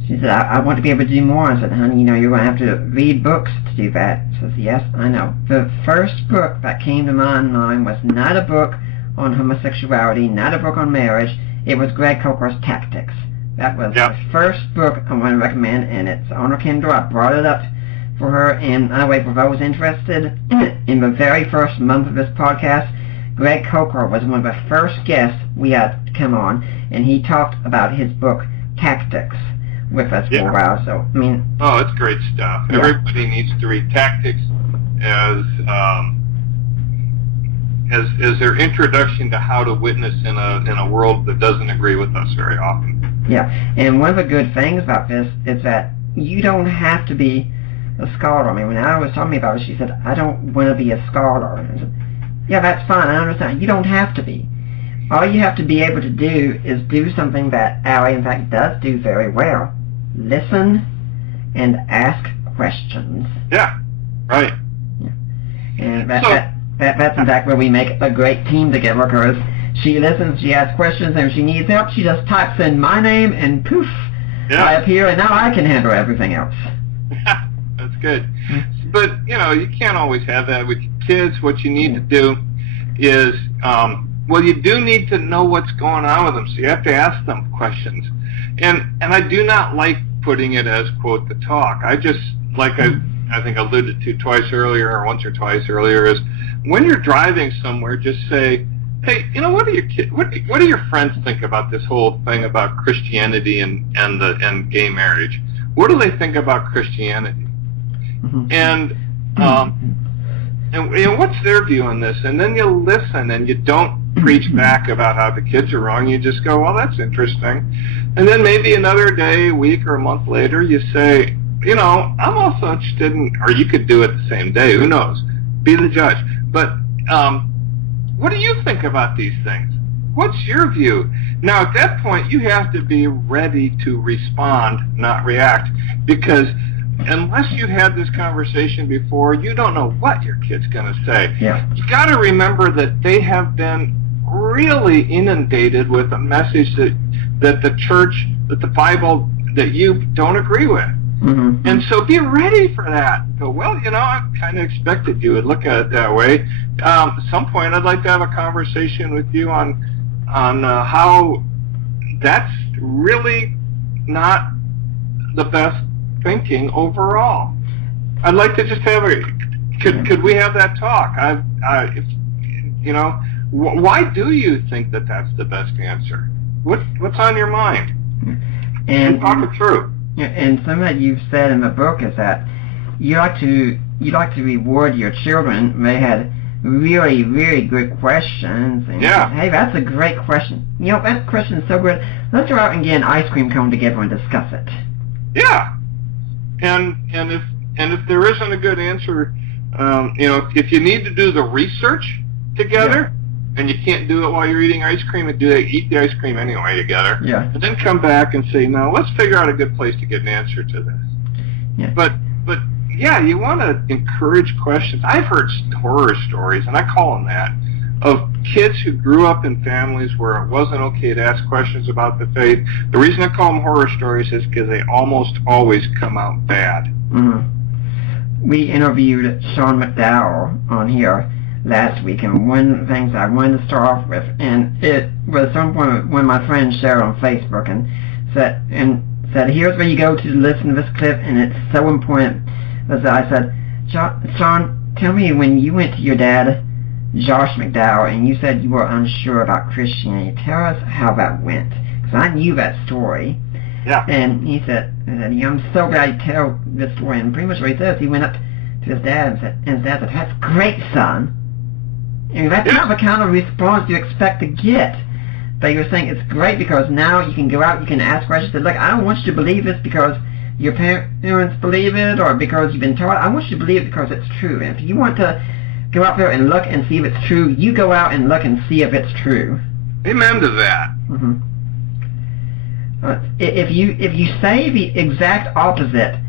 she said, I want to be able to do more. I said, honey, you know, you're going to have to read books to do that. She says, yes, I know. The first book that came to my mind was not a book on homosexuality, not a book on marriage. It was Greg Coker's Tactics. That was the first book I want to recommend, and it's on her Kindle. I brought it up for her, and anyway, for those interested, in the very first month of this podcast, Greg Coker was one of the first guests we had to come on, and he talked about his book, Tactics, with us for a while. So, I mean... Oh, it's great stuff. Yeah. Everybody needs to read Tactics as their introduction to how to witness in a world that doesn't agree with us very often. Yeah, and one of the good things about this is that you don't have to be a scholar. I mean, when I was talking about it, she said, I don't want to be a scholar. I said, yeah, that's fine, I understand. You don't have to be. All you have to be able to do is do something that Allie, in fact, does do very well. Listen and ask questions. Yeah, right. Yeah. And that's in fact where we make a great team together, because she listens, she asks questions, and if she needs help, she just types in my name, and poof, I appear, and now I can handle everything else. That's good. But, you know, you can't always have that with your kids. What you need to do is, you do need to know what's going on with them, so you have to ask them questions. And I do not like putting it as, quote, the talk. I just, like I think I alluded to once or twice earlier, is when you're driving somewhere, just say, hey, you know, what do your friends think about this whole thing about Christianity and gay marriage? What do they think about Christianity? And what's their view on this? And then you listen, and you don't preach back about how the kids are wrong. You just go, well, that's interesting. And then maybe another day, a week, or a month later, you say, you know, I'm also interested in, or you could do it the same day, who knows? Be the judge. But what do you think about these things? What's your view? Now, at that point, you have to be ready to respond, not react, because unless you had this conversation before, you don't know what your kid's going to say. Yeah. You got to remember that they have been really inundated with a message that the church, that the Bible, that you don't agree with. Mm-hmm. And so be ready for that. Go, well, I kind of expected you would look at it that way. At some point, I'd like to have a conversation with you on how that's really not the best thinking overall. I'd like to just have could we have that talk? Why do you think that that's the best answer? What's on your mind? And talk it through. And something that you've said in the book is that you like to reward your children. They had really, really good questions. And yeah. Hey, that's a great question. That question is so good. Let's go out and get an ice cream cone together and discuss it. Yeah. And if there isn't a good answer, if you need to do the research together, and you can't do it while you're eating ice cream, and eat the ice cream anyway together. Yeah. And then come back and say, no, let's figure out a good place to get an answer to this. Yeah. But yeah, you want to encourage questions. I've heard horror stories, and I call them that, of kids who grew up in families where it wasn't okay to ask questions about the faith. The reason I call them horror stories is because they almost always come out bad. Mm-hmm. We interviewed Sean McDowell on here last week, and one of the things I wanted to start off with, and it was some point when my friend shared on Facebook and said, here's where you go to listen to this clip, and it's so important. I said, Sean, tell me, when you went to your dad, Josh McDowell, and you said you were unsure about Christianity, tell us how that went, because I knew that story. Yeah. And he said, I'm so glad you tell this story, and pretty much what he says, he went up to his dad and his dad said, that's great, son. And that's not the kind of response you expect to get. But you're saying it's great because now you can go out, you can ask questions. Look, I don't want you to believe this because your parents believe it or because you've been taught. I want you to believe it because it's true. And if you want to go out there and look and see if it's true, you go out and look and see if it's true. Amen to that. Mm-hmm. If you say the exact opposite,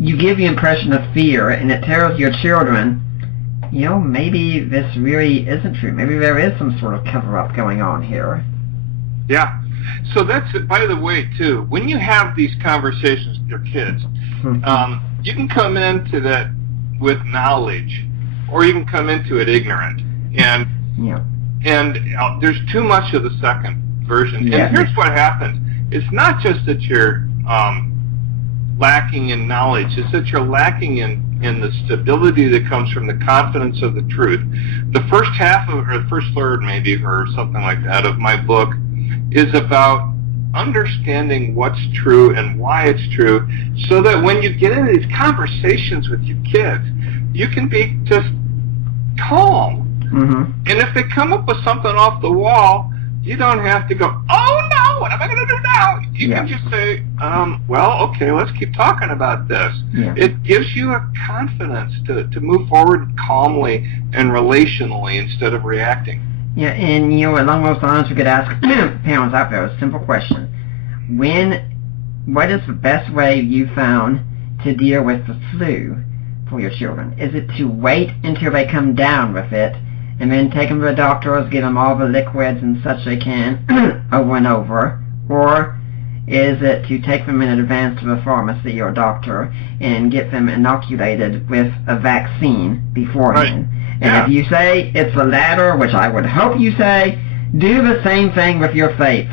you give the impression of fear, and it tells your children, maybe this really isn't true. Maybe there is some sort of cover-up going on here. Yeah. So that's, by the way, too, when you have these conversations with your kids, you can come into that with knowledge, or you can come into it ignorant. And there's too much of the second version. Yeah. And here's what happens. It's not just that you're lacking in knowledge, it's that you're lacking in the stability that comes from the confidence of the truth. The first half or the first third maybe, or something like that, of my book is about understanding what's true and why it's true, so that when you get into these conversations with your kids, you can be just calm. Mm-hmm. And if they come up with something off the wall, you don't have to go, oh no, what am I going to do now? You can just say, well, okay, let's keep talking about this. Yeah. It gives you a confidence to move forward calmly and relationally instead of reacting. Yeah, and along those lines, we could ask parents out there a simple question. What is the best way you found to deal with the flu for your children? Is it to wait until they come down with it and then take them to the doctors, give them all the liquids and such they can over and over? Or is it to take them in advance to the pharmacy or doctor and get them inoculated with a vaccine beforehand? Right. And if you say it's the latter, which I would hope you say, do the same thing with your faith.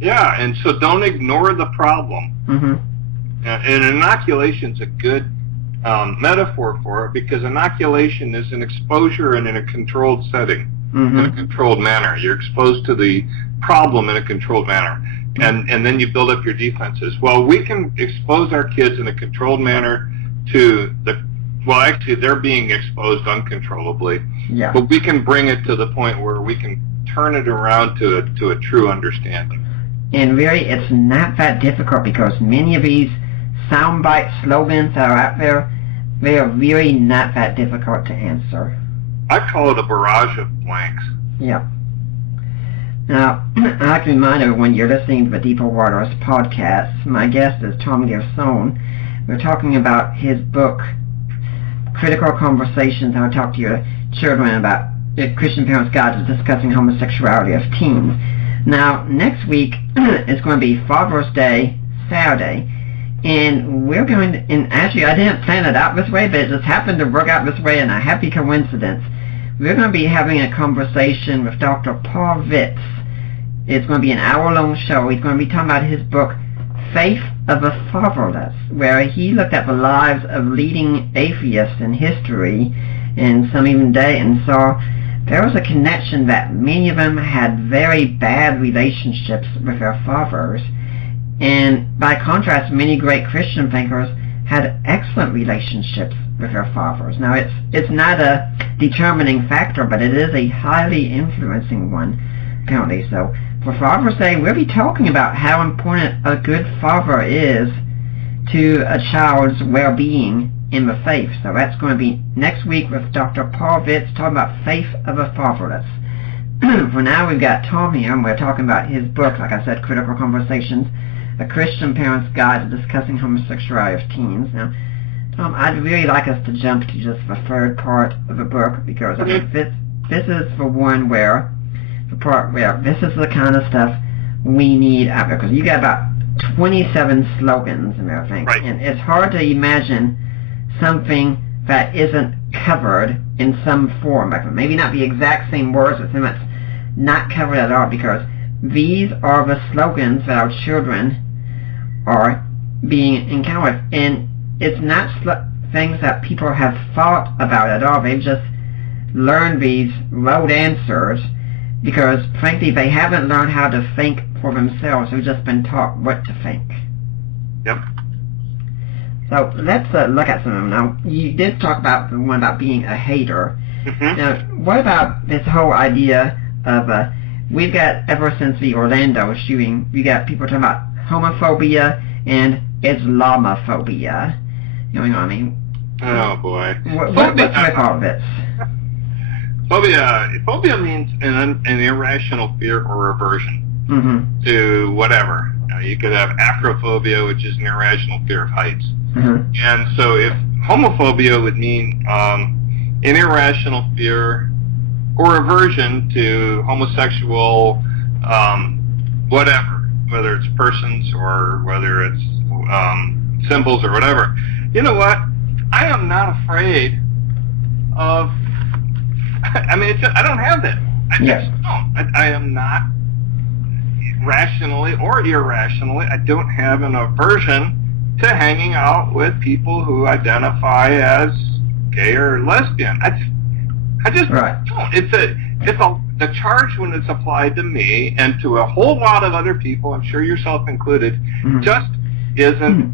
Yeah, and so don't ignore the problem. Mm-hmm. And inoculation's a good metaphor for it, because inoculation is an exposure in a controlled setting, in a controlled manner. You're exposed to the problem in a controlled manner, and then you build up your defenses. Well, we can expose our kids in a controlled manner to actually they're being exposed uncontrollably, but we can bring it to the point where we can turn it around to a true understanding. And really, it's not that difficult, because many of these soundbite slogans that are out there, they are really not that difficult to answer. I call it a barrage of blanks. Yeah. Now, I'd like to remind everyone you're listening to the Deeper Waters podcast. My guest is Tom Gilson. We're talking about his book, Critical Conversations, how to talk to your children about Christian Parents Guide to Discussing Homosexuality of Teens. Now, next week is going to be Father's Day, Saturday, and we're going to, and actually I didn't plan it out this way, but it just happened to work out this way, and a happy coincidence. We're going to be having a conversation with Dr. Paul Vitz. It's going to be an hour-long show. He's going to be talking about his book, Faith of the Fatherless, where he looked at the lives of leading atheists in history, and some even today, and saw there was a connection that many of them had very bad relationships with their fathers, and by contrast, many great Christian thinkers had excellent relationships with their fathers. Now, it's not a determining factor, but it is a highly influencing one, apparently. So, for Father's Day, we'll be talking about how important a good father is to a child's well-being in the faith. So that's going to be next week with Dr. Paul Vitz talking about Faith of the Fatherless. For now, we've got Tom here, and we're talking about his book, like I said, Critical Conversations, A Christian Parent's Guide to Discussing Homosexuality of Teens. Now, Tom, I'd really like us to jump to just the third part of the book, because I think this is the one where, the part where this is the kind of stuff we need out there, because you got about 27 slogans and everything, right. And it's hard to imagine something that isn't covered in some form. Like maybe not the exact same words, but something that's not covered at all, because these are the slogans that our children are being encountered with. And it's not things that people have thought about at all. They've just learned these rote answers because, frankly, they haven't learned how to think for themselves. They've just been taught what to think. Yep. So let's look at some of them. Now, you did talk about the one about being a hater. Mm-hmm. Now, what about this whole idea of, we've got, ever since the Orlando shooting, we got people talking about homophobia and Islamophobia. You know what I mean? Oh, boy. What's with all of this? Phobia means an irrational fear or aversion to whatever. You could have acrophobia, which is an irrational fear of heights. And so if homophobia would mean an irrational fear or aversion to homosexual whatever, whether it's persons or whether it's symbols or whatever. You know what? I am not afraid of, I mean, I don't have that. I just don't. I am not rationally or irrationally, I don't have an aversion to hanging out with people who identify as gay or lesbian. I just don't. The charge when it's applied to me and to a whole lot of other people, I'm sure yourself included, just isn't.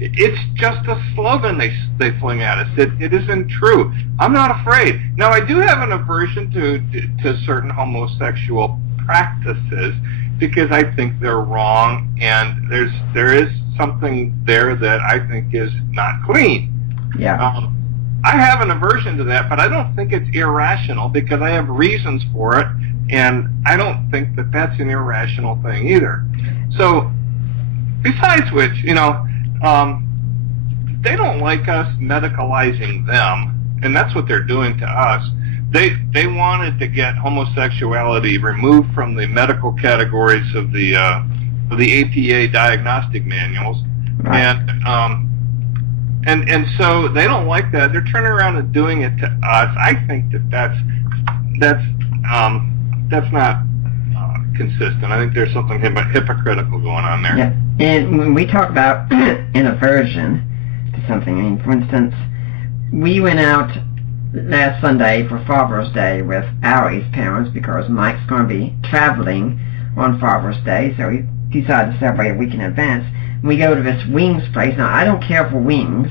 It's just a slogan they fling at us. It isn't true. I'm not afraid. Now, I do have an aversion to certain homosexual practices because I think they're wrong, and there is something there that I think is not clean. Yeah. I have an aversion to that, but I don't think it's irrational because I have reasons for it, and I don't think that that's an irrational thing either. So, besides which, they don't like us medicalizing them, and that's what they're doing to us. They wanted to get homosexuality removed from the medical categories of the APA diagnostic manuals, and so they don't like that. They're turning around and doing it to us. I think that's not consistent. I think there's something hypocritical going on there. Yeah, and when we talk about an aversion to something, I mean, for instance, we went out last Sunday for Father's Day with Allie's parents because Mike's going to be traveling on Father's Day, so we decided to celebrate a week in advance. We go to this wings place. Now, I don't care for wings,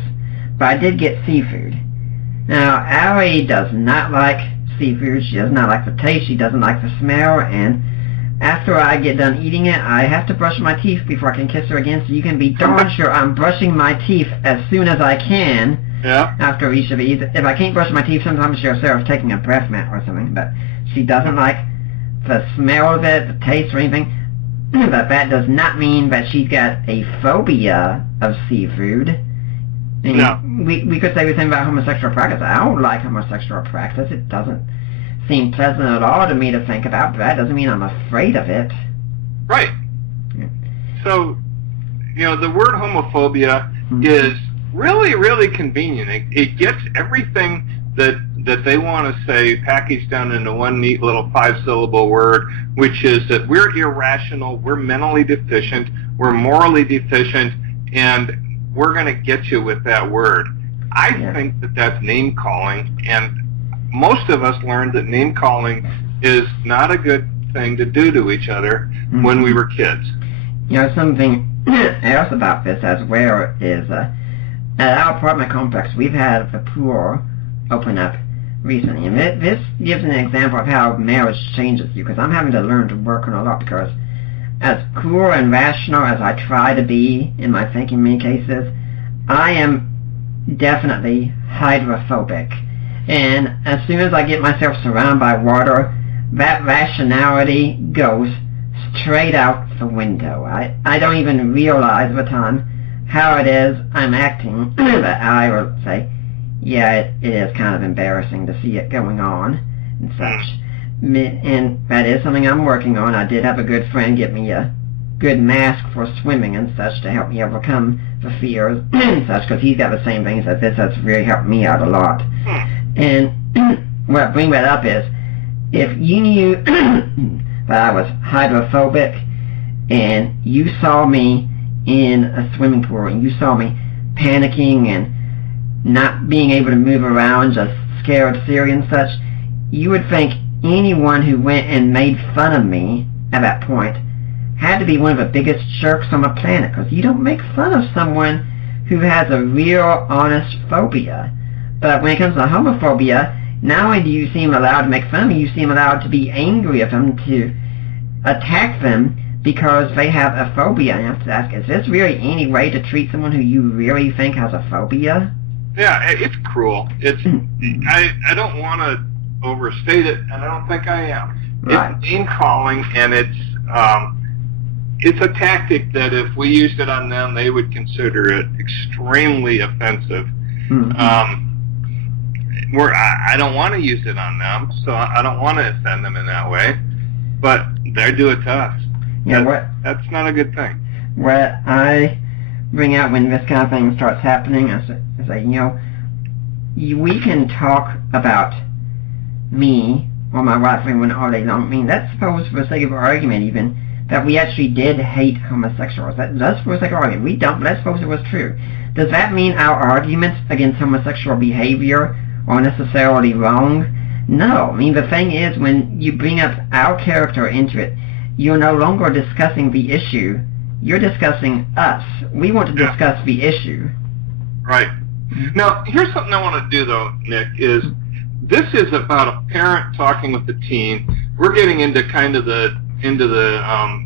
but I did get seafood. Now, Allie does not like seafood. She does not like the taste. She doesn't like the smell, and after I get done eating it, I have to brush my teeth before I can kiss her again, so you can be darn sure I'm brushing my teeth as soon as I can. Yeah. After each of these. If I can't brush my teeth, sometimes she'll say I was taking a breath mint or something, but she doesn't like the smell of it, the taste or anything. But that does not mean that she's got a phobia of seafood. No. We could say the same about homosexual practice. I don't like homosexual practice. It doesn't seem pleasant at all to me to think about, but that doesn't mean I'm afraid of it. Right. Yeah. So, the word homophobia is really, really convenient. It gets everything that they want to say packaged down into one neat little 5-syllable word, which is that we're irrational, we're mentally deficient, we're morally deficient, and we're going to get you with that word. I think that that's name-calling, and most of us learned that name-calling is not a good thing to do to each other when we were kids. Something else about this as well is at our apartment complex, we've had the pool open up recently, and this gives an example of how marriage changes you, because I'm having to learn to work on a lot, because as cool and rational as I try to be in my thinking in many cases, I am definitely hydrophobic. And as soon as I get myself surrounded by water, that rationality goes straight out the window. I don't even realize at the time how it is I'm acting, but I will say, yeah, it is kind of embarrassing to see it going on and such. And that is something I'm working on. I did have a good friend get me a good mask for swimming and such to help me overcome the fears and such, because he's got the same things as this. That's really helped me out a lot. And what I bring that up is, if you knew that I was hydrophobic and you saw me in a swimming pool and you saw me panicking and not being able to move around, just scared, silly and such, you would think anyone who went and made fun of me at that point had to be one of the biggest jerks on the planet, because you don't make fun of someone who has a real, honest phobia. But when it comes to homophobia, not only do you seem allowed to make fun of me, you seem allowed to be angry at them, to attack them because they have a phobia. And you have to ask, is this really any way to treat someone who you really think has a phobia? Yeah, it's cruel. It's I don't want to overstate it, and I don't think I am. Right. It's name-calling, and it's a tactic that if we used it on them, they would consider it extremely offensive. Where I don't want to use it on them, so I don't want to offend them in that way, but they do it to us. Yeah, that's not a good thing. What I bring out when this kind of thing starts happening is say, we can talk about me or my wife when all day long. I mean, that's supposed, for the sake of argument even, that we actually did hate homosexuals. That's for the sake of argument. We don't, but let's suppose it was true. Does that mean our arguments against homosexual behavior are necessarily wrong? No. I mean, the thing is, when you bring up our character into it, you're no longer discussing the issue. You're discussing us. We want to discuss the issue. Right. Now, here's something I want to do, though, Nick, is this is about a parent talking with the teen. We're getting into kind of the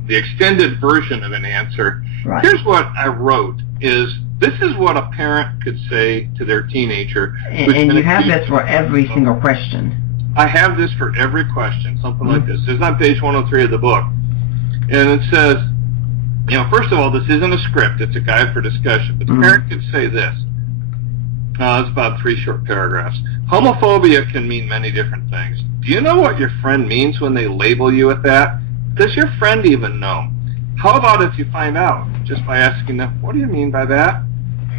extended version of an answer. Right. Here's what I wrote, is this is what a parent could say to their teenager. And you have this for every single question. I have this for every question, something like this. It's on page 103 of the book. And it says, first of all, this isn't a script. It's a guide for discussion. But the parent could say this. It's about 3 short paragraphs. Homophobia can mean many different things. Do you know what your friend means when they label you with that? Does your friend even know? How about if you find out, just by asking them, what do you mean by that?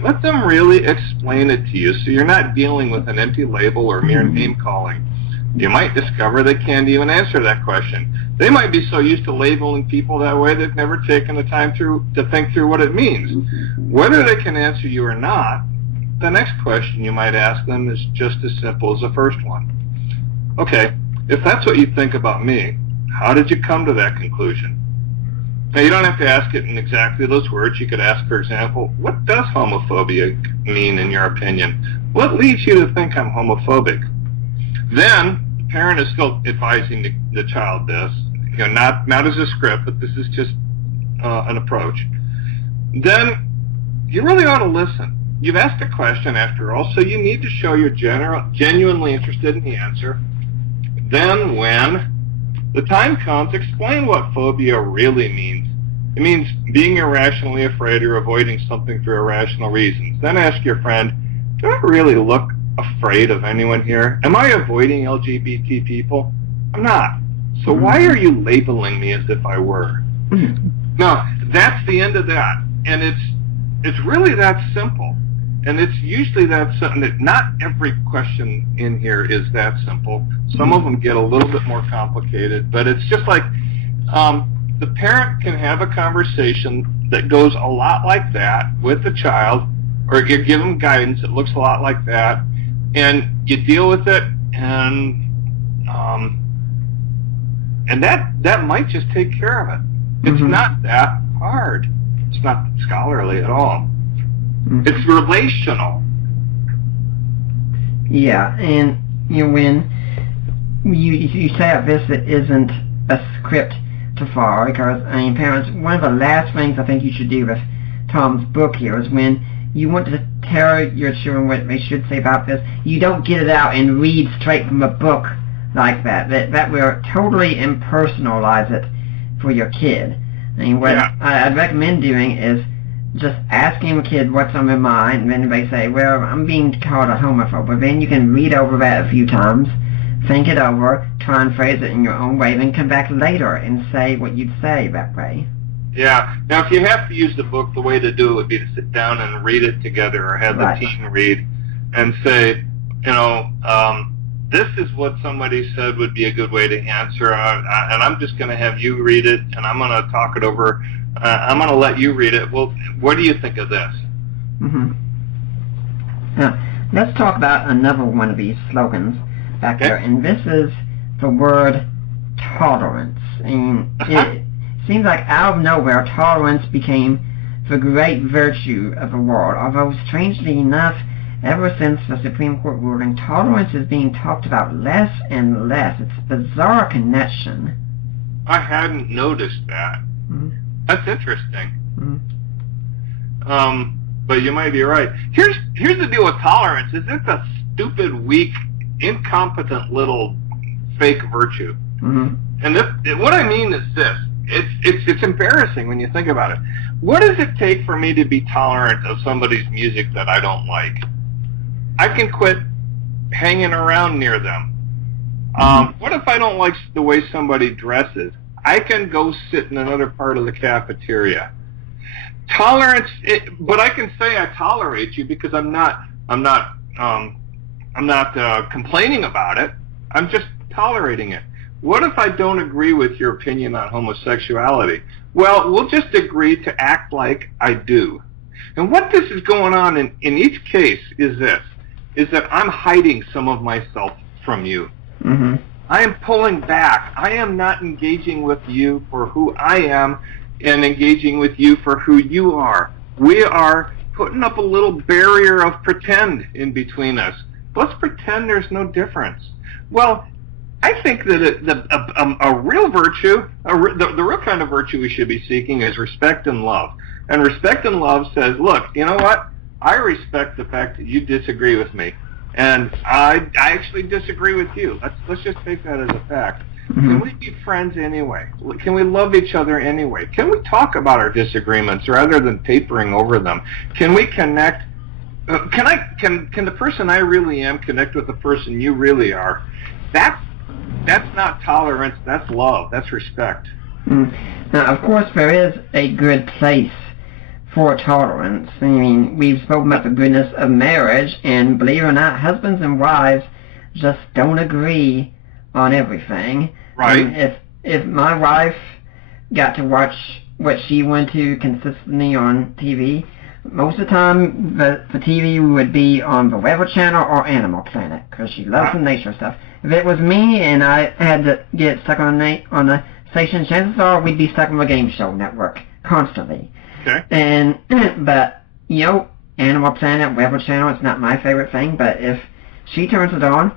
Let them really explain it to you, so you're not dealing with an empty label or mere name-calling. You might discover they can't even answer that question. They might be so used to labeling people that way they've never taken the time to think through what it means. Whether they can answer you or not, the next question you might ask them is just as simple as the first one. Okay, if that's what you think about me, how did you come to that conclusion? Now, you don't have to ask it in exactly those words. You could ask, for example, what does homophobia mean in your opinion? What leads you to think I'm homophobic? Then, the parent is still advising the child this, not as a script, but this is just an approach. Then, you really ought to listen. You've asked a question, after all, so you need to show you're genuinely interested in the answer. Then, when the time comes, explain what phobia really means. It means being irrationally afraid or avoiding something for irrational reasons. Then ask your friend, do I really look afraid of anyone here? Am I avoiding LGBT people? I'm not. So why are you labeling me as if I were? Now, that's the end of that. And it's really that simple. And it's usually that simple. Not every question in here is that simple. Some of them get a little bit more complicated, but it's just like the parent can have a conversation that goes a lot like that with the child, or give them guidance that looks a lot like that, and you deal with it, and that might just take care of it. It's not that hard. It's not scholarly at all. It's relational. Yeah, and when you say that this isn't a script to follow, because parents, one of the last things I think you should do with Tom's book here is when you want to tell your children what they should say about this, you don't get it out and read straight from a book like that. That will totally impersonalize it for your kid. And what I'd recommend doing is just asking a kid what's on their mind, and then they say, well, I'm being called a homophobe, but then you can read over that a few times, think it over, try and phrase it in your own way, then come back later and say what you'd say that way. Yeah. Now, if you have to use the book, the way to do it would be to sit down and read it together, or have the teen read, and say, this is what somebody said would be a good way to answer, and I'm just going to have you read it, and I'm going to talk it over. I'm going to let you read it. Well, what do you think of this? Now, let's talk about another one of these slogans back there, and this is the word tolerance. And it seems like out of nowhere, tolerance became the great virtue of the world, although strangely enough, ever since the Supreme Court ruling, tolerance is being talked about less and less. It's a bizarre connection. I hadn't noticed that. That's interesting. But you might be right. Here's the deal with tolerance. Is it's a stupid, weak, incompetent little fake virtue. And what I mean is this. It's embarrassing when you think about it. What does it take for me to be tolerant of somebody's music that I don't like? I can quit hanging around near them. What if I don't like the way somebody dresses? I can go sit in another part of the cafeteria. Tolerance, but I can say I tolerate you because I'm not complaining about it. I'm just tolerating it. What if I don't agree with your opinion on homosexuality? Well, we'll just agree to act like I do. And what this is going on in each case is that I'm hiding some of myself from you. I am pulling back. I am not engaging with you for who I am and engaging with you for who you are. We are putting up a little barrier of pretend in between us. Let's pretend there's no difference. Well, I think that a real virtue, the real kind of virtue we should be seeking is respect and love. And respect and love says, look, you know what? I respect the fact that you disagree with me. And I actually disagree with you. Let's just take that as a fact. Can we be friends anyway? Can we love each other anyway? Can we talk about our disagreements rather than papering over them? Can we connect? Can the person I really am connect with the person you really are? That's not tolerance. That's love. That's respect. Now, of course, there is a good place for tolerance. I mean, we've spoken about the goodness of marriage, and believe it or not, husbands and wives just don't agree on everything. Right. And if my wife got to watch what she wanted to consistently on TV, most of the time the TV would be on the Weather Channel or Animal Planet, because she loves the nature stuff. If it was me and I had to get stuck on a station, chances are we'd be stuck on the game show network constantly. Okay. But Animal Planet, Weather Channel, it's not my favorite thing, but if she turns it on,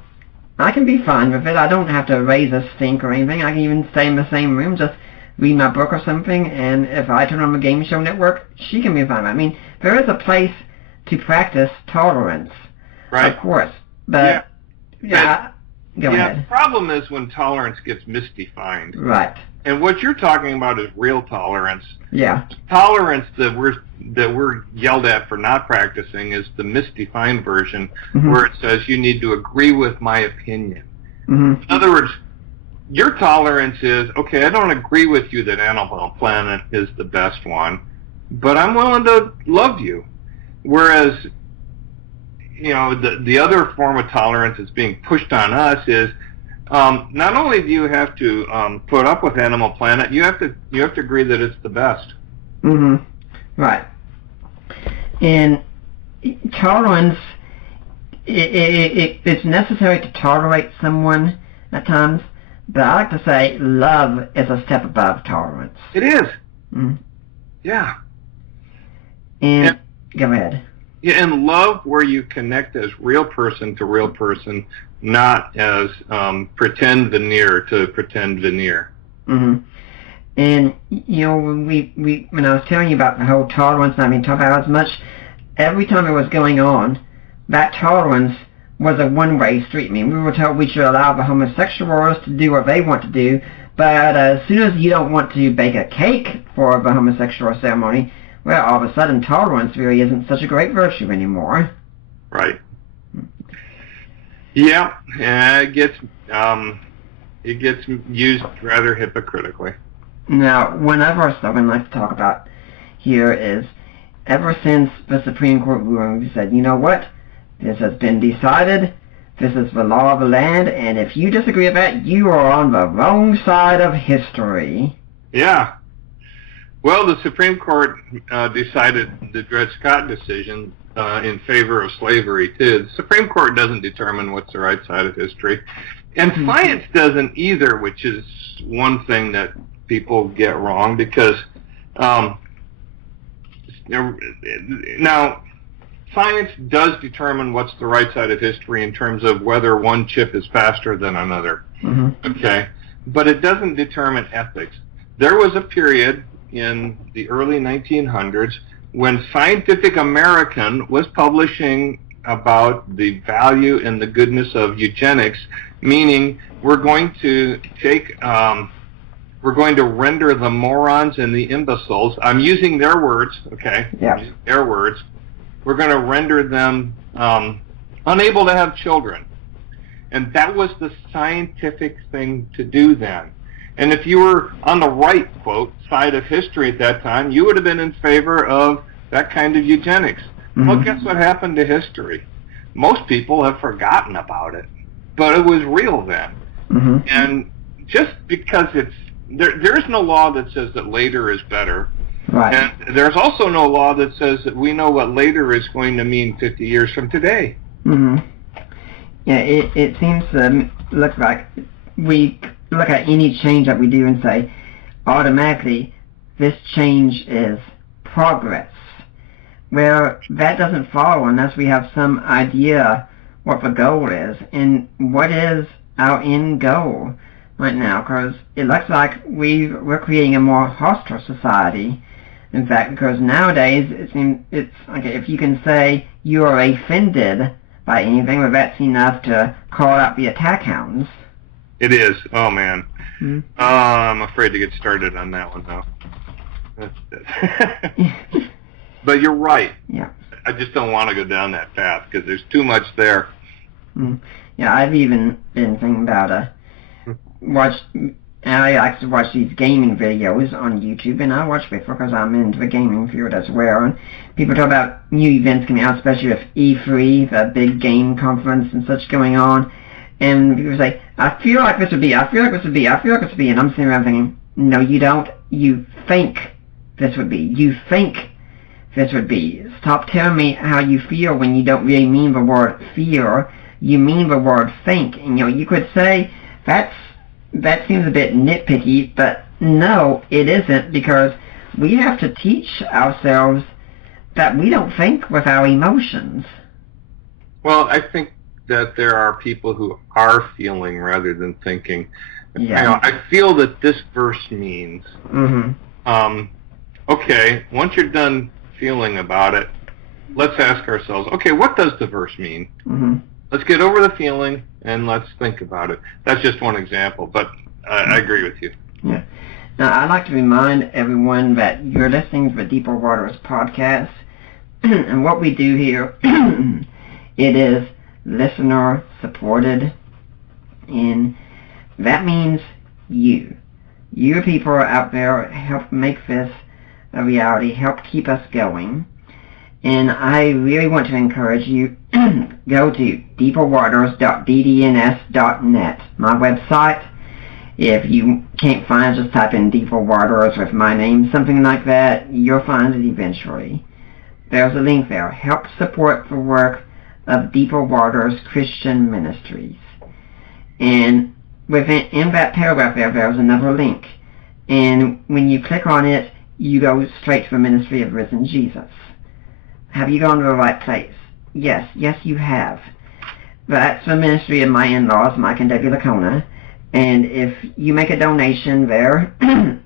I can be fine with it. I don't have to raise a stink or anything. I can even stay in the same room, just read my book or something, and if I turn on the game show network, she can be fine with it. I mean, there is a place to practice tolerance, of course, but go ahead. The problem is when tolerance gets misdefined. Right. And what you're talking about is real tolerance. Yeah. Tolerance that we're yelled at for not practicing is the misdefined version, where it says you need to agree with my opinion. In other words, your tolerance is, okay, I don't agree with you that Animal Planet is the best one, but I'm willing to love you. Whereas, the other form of tolerance that's being pushed on us is, not only do you have to put up with Animal Planet, you have to agree that it's the best. Right. And tolerance, it's necessary to tolerate someone at times, but I like to say love is a step above tolerance. It is. Yeah. And go ahead. Yeah, and love where you connect as real person to real person, not as pretend veneer to pretend veneer. And when I was telling you about the whole tolerance, and I mean, talk about as much, every time it was going on, that tolerance was a one-way street. I mean, we were told we should allow the homosexuals to do what they want to do, but as soon as you don't want to bake a cake for the homosexual ceremony, well, all of a sudden tolerance really isn't such a great virtue anymore. Right. Yeah, it gets used rather hypocritically. Now, one other stuff I'd like to talk about here is, ever since the Supreme Court ruling, we said, you know what? This has been decided. This is the law of the land, and if you disagree with that, you are on the wrong side of history. Yeah. Well, the Supreme Court decided the Dred Scott decision in favor of slavery, too. The Supreme Court doesn't determine what's the right side of history. And science doesn't either, which is one thing that people get wrong, because now science does determine what's the right side of history in terms of whether one chip is faster than another. Okay? But it doesn't determine ethics. There was a period in the early 1900s when Scientific American was publishing about the value and the goodness of eugenics, meaning we're going to render the morons and the imbeciles, I'm using their words, okay? Yeah. Using their words. We're going to render them unable to have children. And that was the scientific thing to do then. And if you were on the right, quote, side of history at that time, you would have been in favor of that kind of eugenics. Well, guess what happened to history? Most people have forgotten about it. But it was real then. And just because there's no law that says that later is better. Right. And there's also no law that says that we know what later is going to mean 50 years from today. Yeah, it seems to look like we look at any change that we do and say, automatically, this change is progress. Well, that doesn't follow unless we have some idea what the goal is. And what is our end goal right now? Because it looks like we're creating a more hostile society. In fact, because nowadays it seems it's okay if you can say you are offended by anything, well, that's enough to call out the attack hounds. It is. Oh man. I'm afraid to get started on that one though. But you're right. Yeah. I just don't want to go down that path because there's too much there. Yeah, I've even been thinking about I like to watch these gaming videos on YouTube, and I watch it because I'm into the gaming field as well. And people talk about new events coming out, especially with E3, the big game conference and such going on. And people say, I feel like this would be, I feel like this would be, I feel like this would be. And I'm sitting around thinking, no, you don't. You think this would be. You think this would be. Stop telling me how you feel when you don't really mean the word feel. You mean the word think. And, you could say, that seems a bit nitpicky, but no, it isn't, because we have to teach ourselves that we don't think with our emotions. Well, I think that there are people who are feeling rather than thinking. Yeah. I feel that this verse means. Okay, once you're done feeling about it, let's ask ourselves, okay, what does the verse mean? Let's get over the feeling and let's think about it. That's just one example, but I agree with you. Yeah. Now, I'd like to remind everyone that you're listening to the Deeper Waters podcast, and what we do here, it is listener supported, and that means you. You people out there help make this a reality, help keep us going. And I really want to encourage you, go to deeperwaters.ddns.net, my website. If you can't find it, just type in Deeper Waters with my name, something like that. You'll find it eventually. There's a link there. Help support the work of Deeper Waters Christian Ministries. And in that paragraph there's another link. And when you click on it, you go straight to the ministry of Risen Jesus. Have you gone to the right place? Yes, you have. That's the ministry of my in-laws, Mike and Debbie Lacona. And if you make a donation there,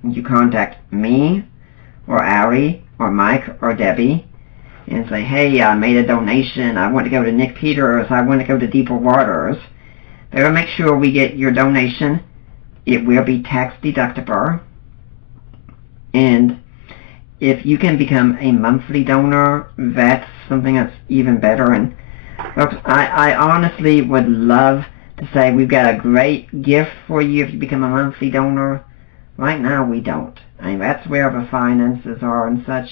you contact me, or Ari, or Mike, or Debbie, and say, hey, I made a donation, I want to go to Nick Peters, I want to go to Deeper Waters. They will make sure we get your donation. It will be tax deductible. And if you can become a monthly donor, that's something that's even better. And folks, I honestly would love to say we've got a great gift for you if you become a monthly donor. Right now we don't. I mean, that's where the finances are and such.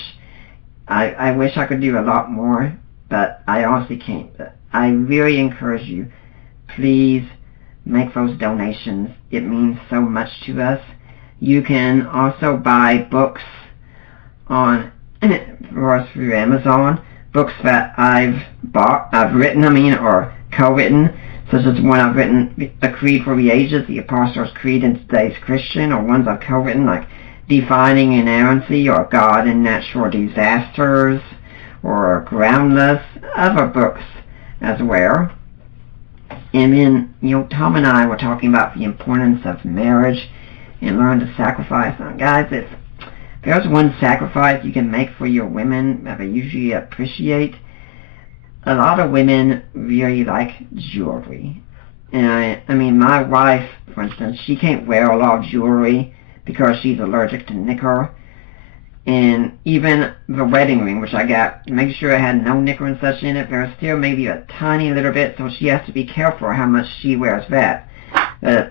I wish I could do a lot more, but I honestly can't. But I really encourage you, please make those donations. It means so much to us. You can also buy books for us through Amazon, books that I've written, or co-written, such as one I've written, The Creed for the Ages, The Apostles' Creed in Today's Christian, or ones I've co-written like Defining Inerrancy, or God in Natural Disasters, or Groundless, other books as well. And then, Tom and I were talking about the importance of marriage and learn to sacrifice. Now, guys, if there's one sacrifice you can make for your women that they usually appreciate, a lot of women really like jewelry. And I mean, my wife, for instance, she can't wear a lot of jewelry because she's allergic to nickel. And even the wedding ring, which I got, to make sure it had no nickel and such in it, there's still maybe a tiny little bit, so she has to be careful how much she wears that. It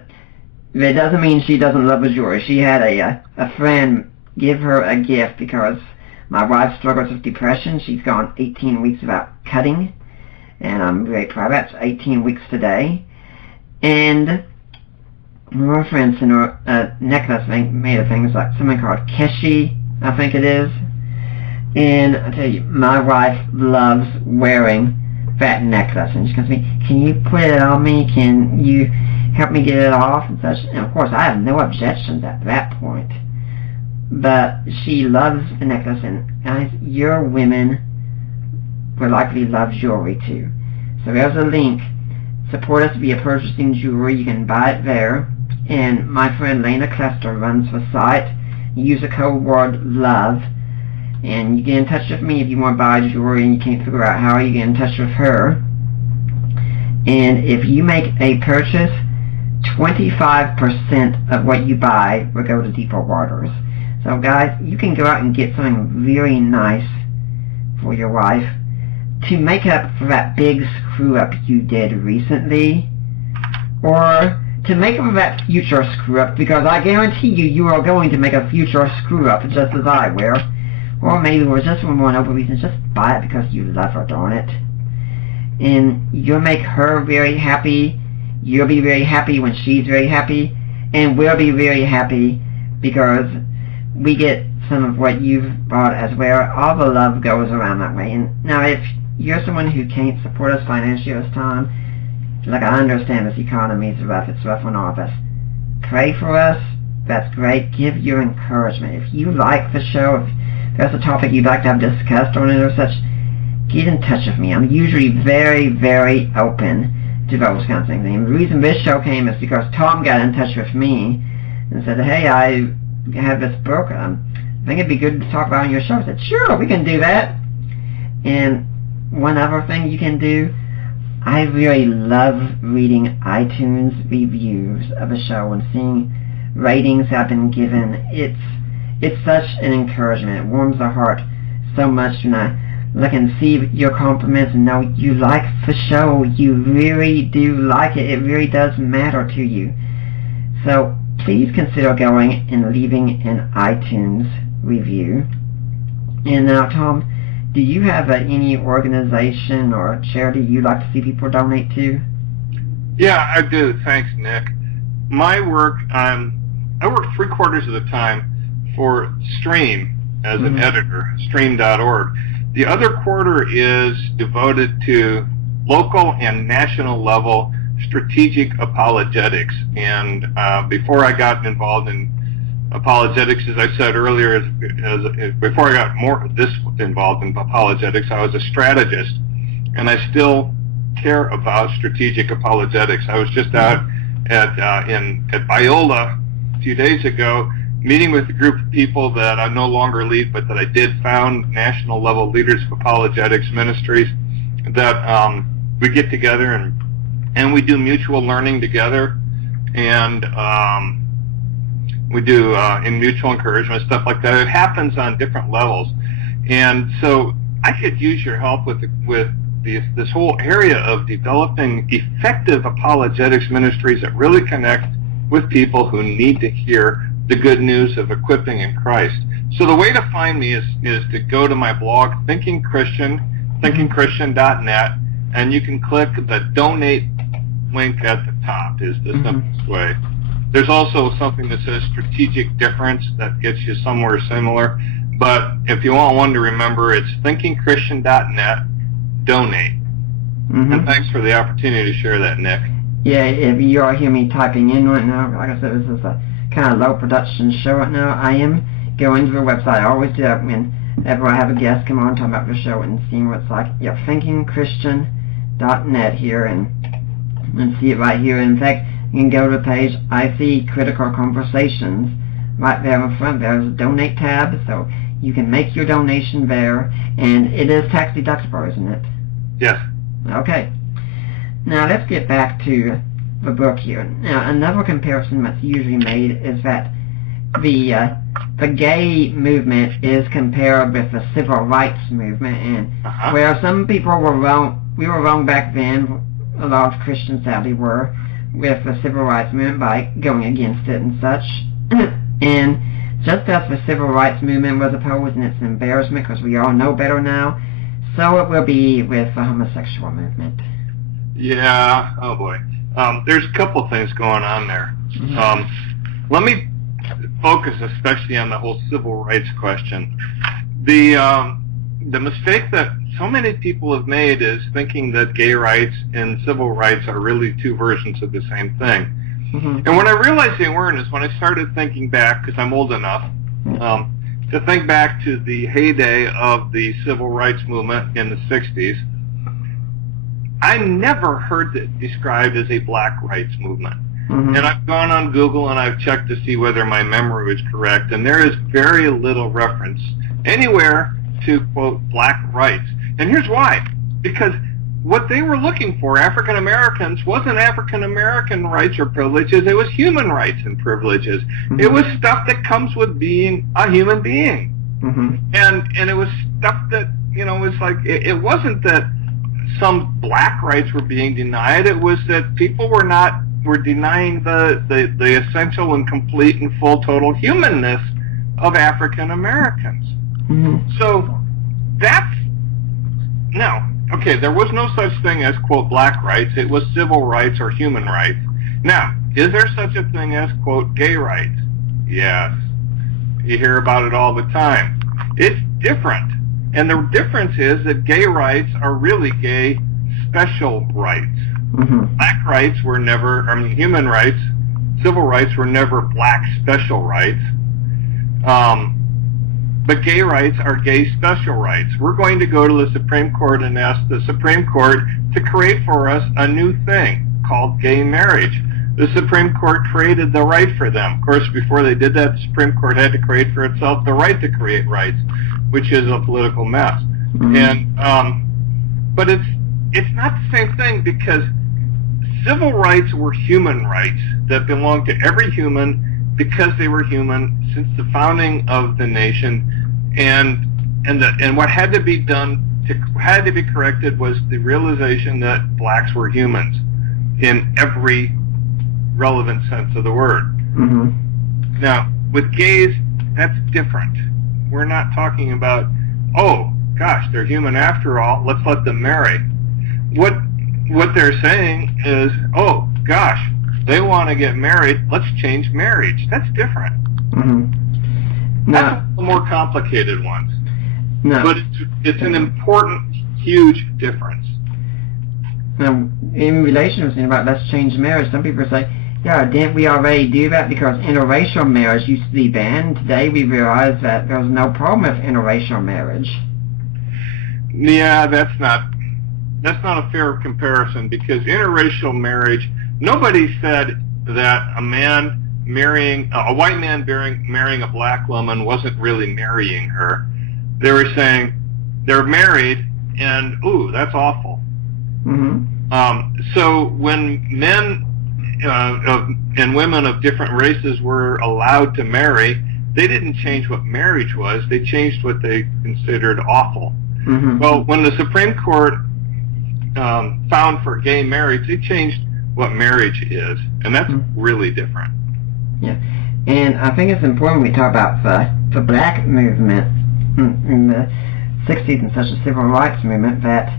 doesn't mean she doesn't love the jewelry. She had a friend give her a gift because my wife struggles with depression. She's gone 18 weeks without cutting, and I'm very proud of that. It's 18 weeks today. And her friend sent her a necklace made of things like something called keshi, I think it is. And I tell you, my wife loves wearing that necklace. And she comes to me, can you put it on me? Can you help me get it off? And such. And of course, I have no objections at that point. But she loves the necklace. And guys, your women will likely love jewelry too. So there's a link. Support us via purchasing jewelry. You can buy it there. And my friend Lena Clester runs the site. Use the code word LOVE, and you get in touch with me if you want to buy jewelry and you can't figure out how. You get in touch with her, and if you make a purchase, 25% of what you buy will go to Deeper Waters. So guys, you can go out and get something really nice for your wife to make up for that big screw up you did recently, or to make up for that future screw-up, because I guarantee you are going to make a future screw-up just as I will. Or maybe it was just for one other reason. Just buy it because you love her, darn it. And you'll make her very happy. You'll be very happy when she's very happy. And we'll be very happy because we get some of what you've bought as well. All the love goes around that way. And now if you're someone who can't support us financially this time, like, I understand this economy is rough, it's rough on all of us. Pray for us, that's great. Give your encouragement. If you like the show, if there's a topic you'd like to have discussed on it or such, get in touch with me. I'm usually very, very open to those kinds of things. And the reason this show came is because Tom got in touch with me and said, hey, I have this book, I think it'd be good to talk about on your show. I said, sure, we can do that. And one other thing you can do, I really love reading iTunes reviews of a show and seeing ratings have been given. It's such an encouragement. It warms the heart so much when I look and see your compliments and know you like the show. You really do like it. It really does matter to you. So please consider going and leaving an iTunes review. And now, Tom, do you have any organization or charity you'd like to see people donate to? Yeah, I do. Thanks, Nick. My work, I work 3/4 of the time for Stream as an editor, stream.org. The other quarter is devoted to local and national level strategic apologetics. And before I got involved in apologetics, as I said earlier, before I got this involved in apologetics, I was a strategist, and I still care about strategic apologetics. I was just out at Biola a few days ago, meeting with a group of people that I no longer lead, but that I did found, national level leaders of apologetics ministries, that we get together and we do mutual learning together, and we do in mutual encouragement, stuff like that. It happens on different levels, and so I could use your help with this whole area of developing effective apologetics ministries that really connect with people who need to hear the good news of equipping in Christ. So the way to find me is to go to my blog, Thinking Christian, thinkingchristian.net, and you can click the donate link at the top is the simplest way. There's also something that says strategic difference that gets you somewhere similar, but if you want one to remember, it's thinkingchristian.net, donate. And thanks for the opportunity to share that, Nick. Yeah, if you all hear me typing in right now, like I said, this is a kind of low production show right now. I am going to the website. I always do that whenever I have a guest come on talking about the show and seeing what it's like. Yeah, thinkingchristian.net here and see it right here. In fact, you can go to the page. I see Critical Conversations right there in front. There's a donate tab, so you can make your donation there, and it is tax deductible, isn't it? Yes. Okay. Now let's get back to the book here. Now, another comparison that's usually made is that the gay movement is compared with the civil rights movement, and where some people were wrong, we were wrong back then, a lot of Christians sadly were, with the civil rights movement by going against it and such. And just as the civil rights movement was opposed and it's an embarrassment because we all know better now, so it will be with the homosexual movement. Yeah, oh boy. There's a couple things going on there. Let me focus especially on the whole civil rights question. The mistake that so many people have made is thinking that gay rights and civil rights are really two versions of the same thing. And when I realized the awareness, when I started thinking back, because I'm old enough, to think back to the heyday of the civil rights movement in the 60s, I never heard it described as a black rights movement. And I've gone on Google and I've checked to see whether my memory was correct, and there is very little reference anywhere to, quote, black rights. And here's why. Because what they were looking for, African Americans, wasn't African American rights or privileges, it was human rights and privileges. It was stuff that comes with being a human being. And it was stuff that, you know, was like, it wasn't that some black rights were being denied, it was that people were denying the essential and complete and full total humanness of African Americans. So that's, no, okay, there was no such thing as, quote, black rights, it was civil rights or human rights. Now, is there such a thing as, quote, gay rights? Yes. You hear about it all the time. It's different. And the difference is that gay rights are really gay special rights. Black rights were never, human rights, civil rights were never black special rights. But gay rights are gay special rights. We're going to go to the Supreme Court and ask the Supreme Court to create for us a new thing called gay marriage. The Supreme Court created the right for them. Of course, before they did that, the Supreme Court had to create for itself the right to create rights, which is a political mess. And but it's not the same thing, because civil rights were human rights that belonged to every human because they were human since the founding of the nation, and what had to be done had to be corrected was the realization that blacks were humans in every relevant sense of the word. Mm-hmm. Now, with gays, that's different. We're not talking about, oh gosh, they're human after all, let's let them marry. What they're saying is, oh gosh, they want to get married, let's change marriage. That's different. Mm-hmm. That's the more complicated ones. No. But it's an important, huge difference. Now, in relation to about let's change marriage, some people say, yeah, didn't we already do that because interracial marriage used to be banned? Today we realize that there's no problem with interracial marriage. Yeah, that's not a fair comparison, because interracial marriage, nobody said that a white man marrying a black woman wasn't really marrying her. They were saying they're married and, ooh, that's awful. Mm-hmm. So when men and women of different races were allowed to marry, they didn't change what marriage was, they changed what they considered awful. Mm-hmm. Well, when the Supreme Court found for gay marriage, they changed what marriage is, and that's really different. Yeah, and I think it's important we talk about the black movement in the 60s and such a civil rights movement, that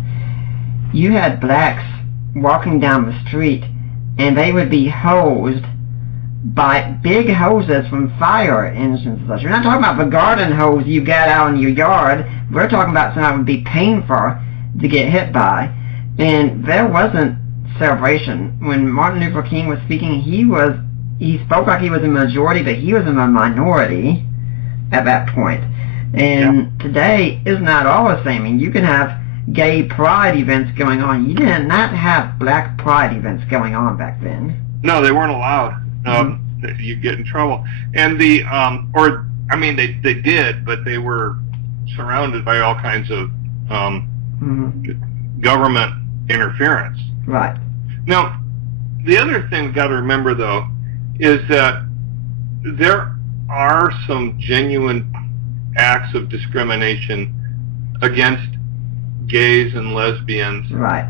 you had blacks walking down the street and they would be hosed by big hoses from fire engines and such. We're not talking about the garden hose you got out in your yard. We're talking about something that would be painful to get hit by. And there wasn't celebration. When Martin Luther King was speaking, he spoke like he was a majority, but he was in a minority at that point. And today is not all the same. I mean, you can have gay pride events going on. You did not have black pride events going on back then. No, they weren't allowed. You get in trouble. And they did, but they were surrounded by all kinds of government interference. Right. Now, the other thing we've got to remember, though, is that there are some genuine acts of discrimination against gays and lesbians. Right.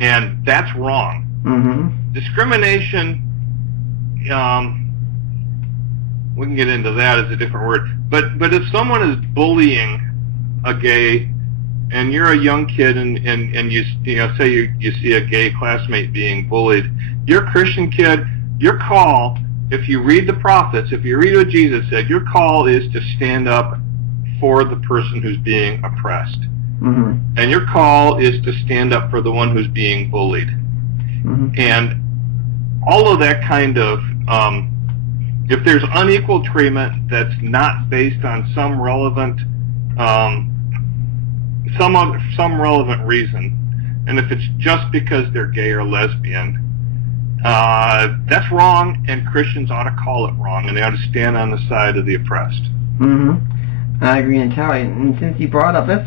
And that's wrong. Mm-hmm. Discrimination, we can get into that as a different word, but if someone is bullying a gay, and you're a young kid and you say you see a gay classmate being bullied, you're a Christian kid, your call, if you read the prophets, if you read what Jesus said, your call is to stand up for the person who's being oppressed. Mm-hmm. And your call is to stand up for the one who's being bullied. Mm-hmm. And all of that kind of, if there's unequal treatment that's not based on some relevant reason, and if it's just because they're gay or lesbian, that's wrong, and Christians ought to call it wrong, and they ought to stand on the side of the oppressed. Mm-hmm. I agree entirely. And since you brought up, let's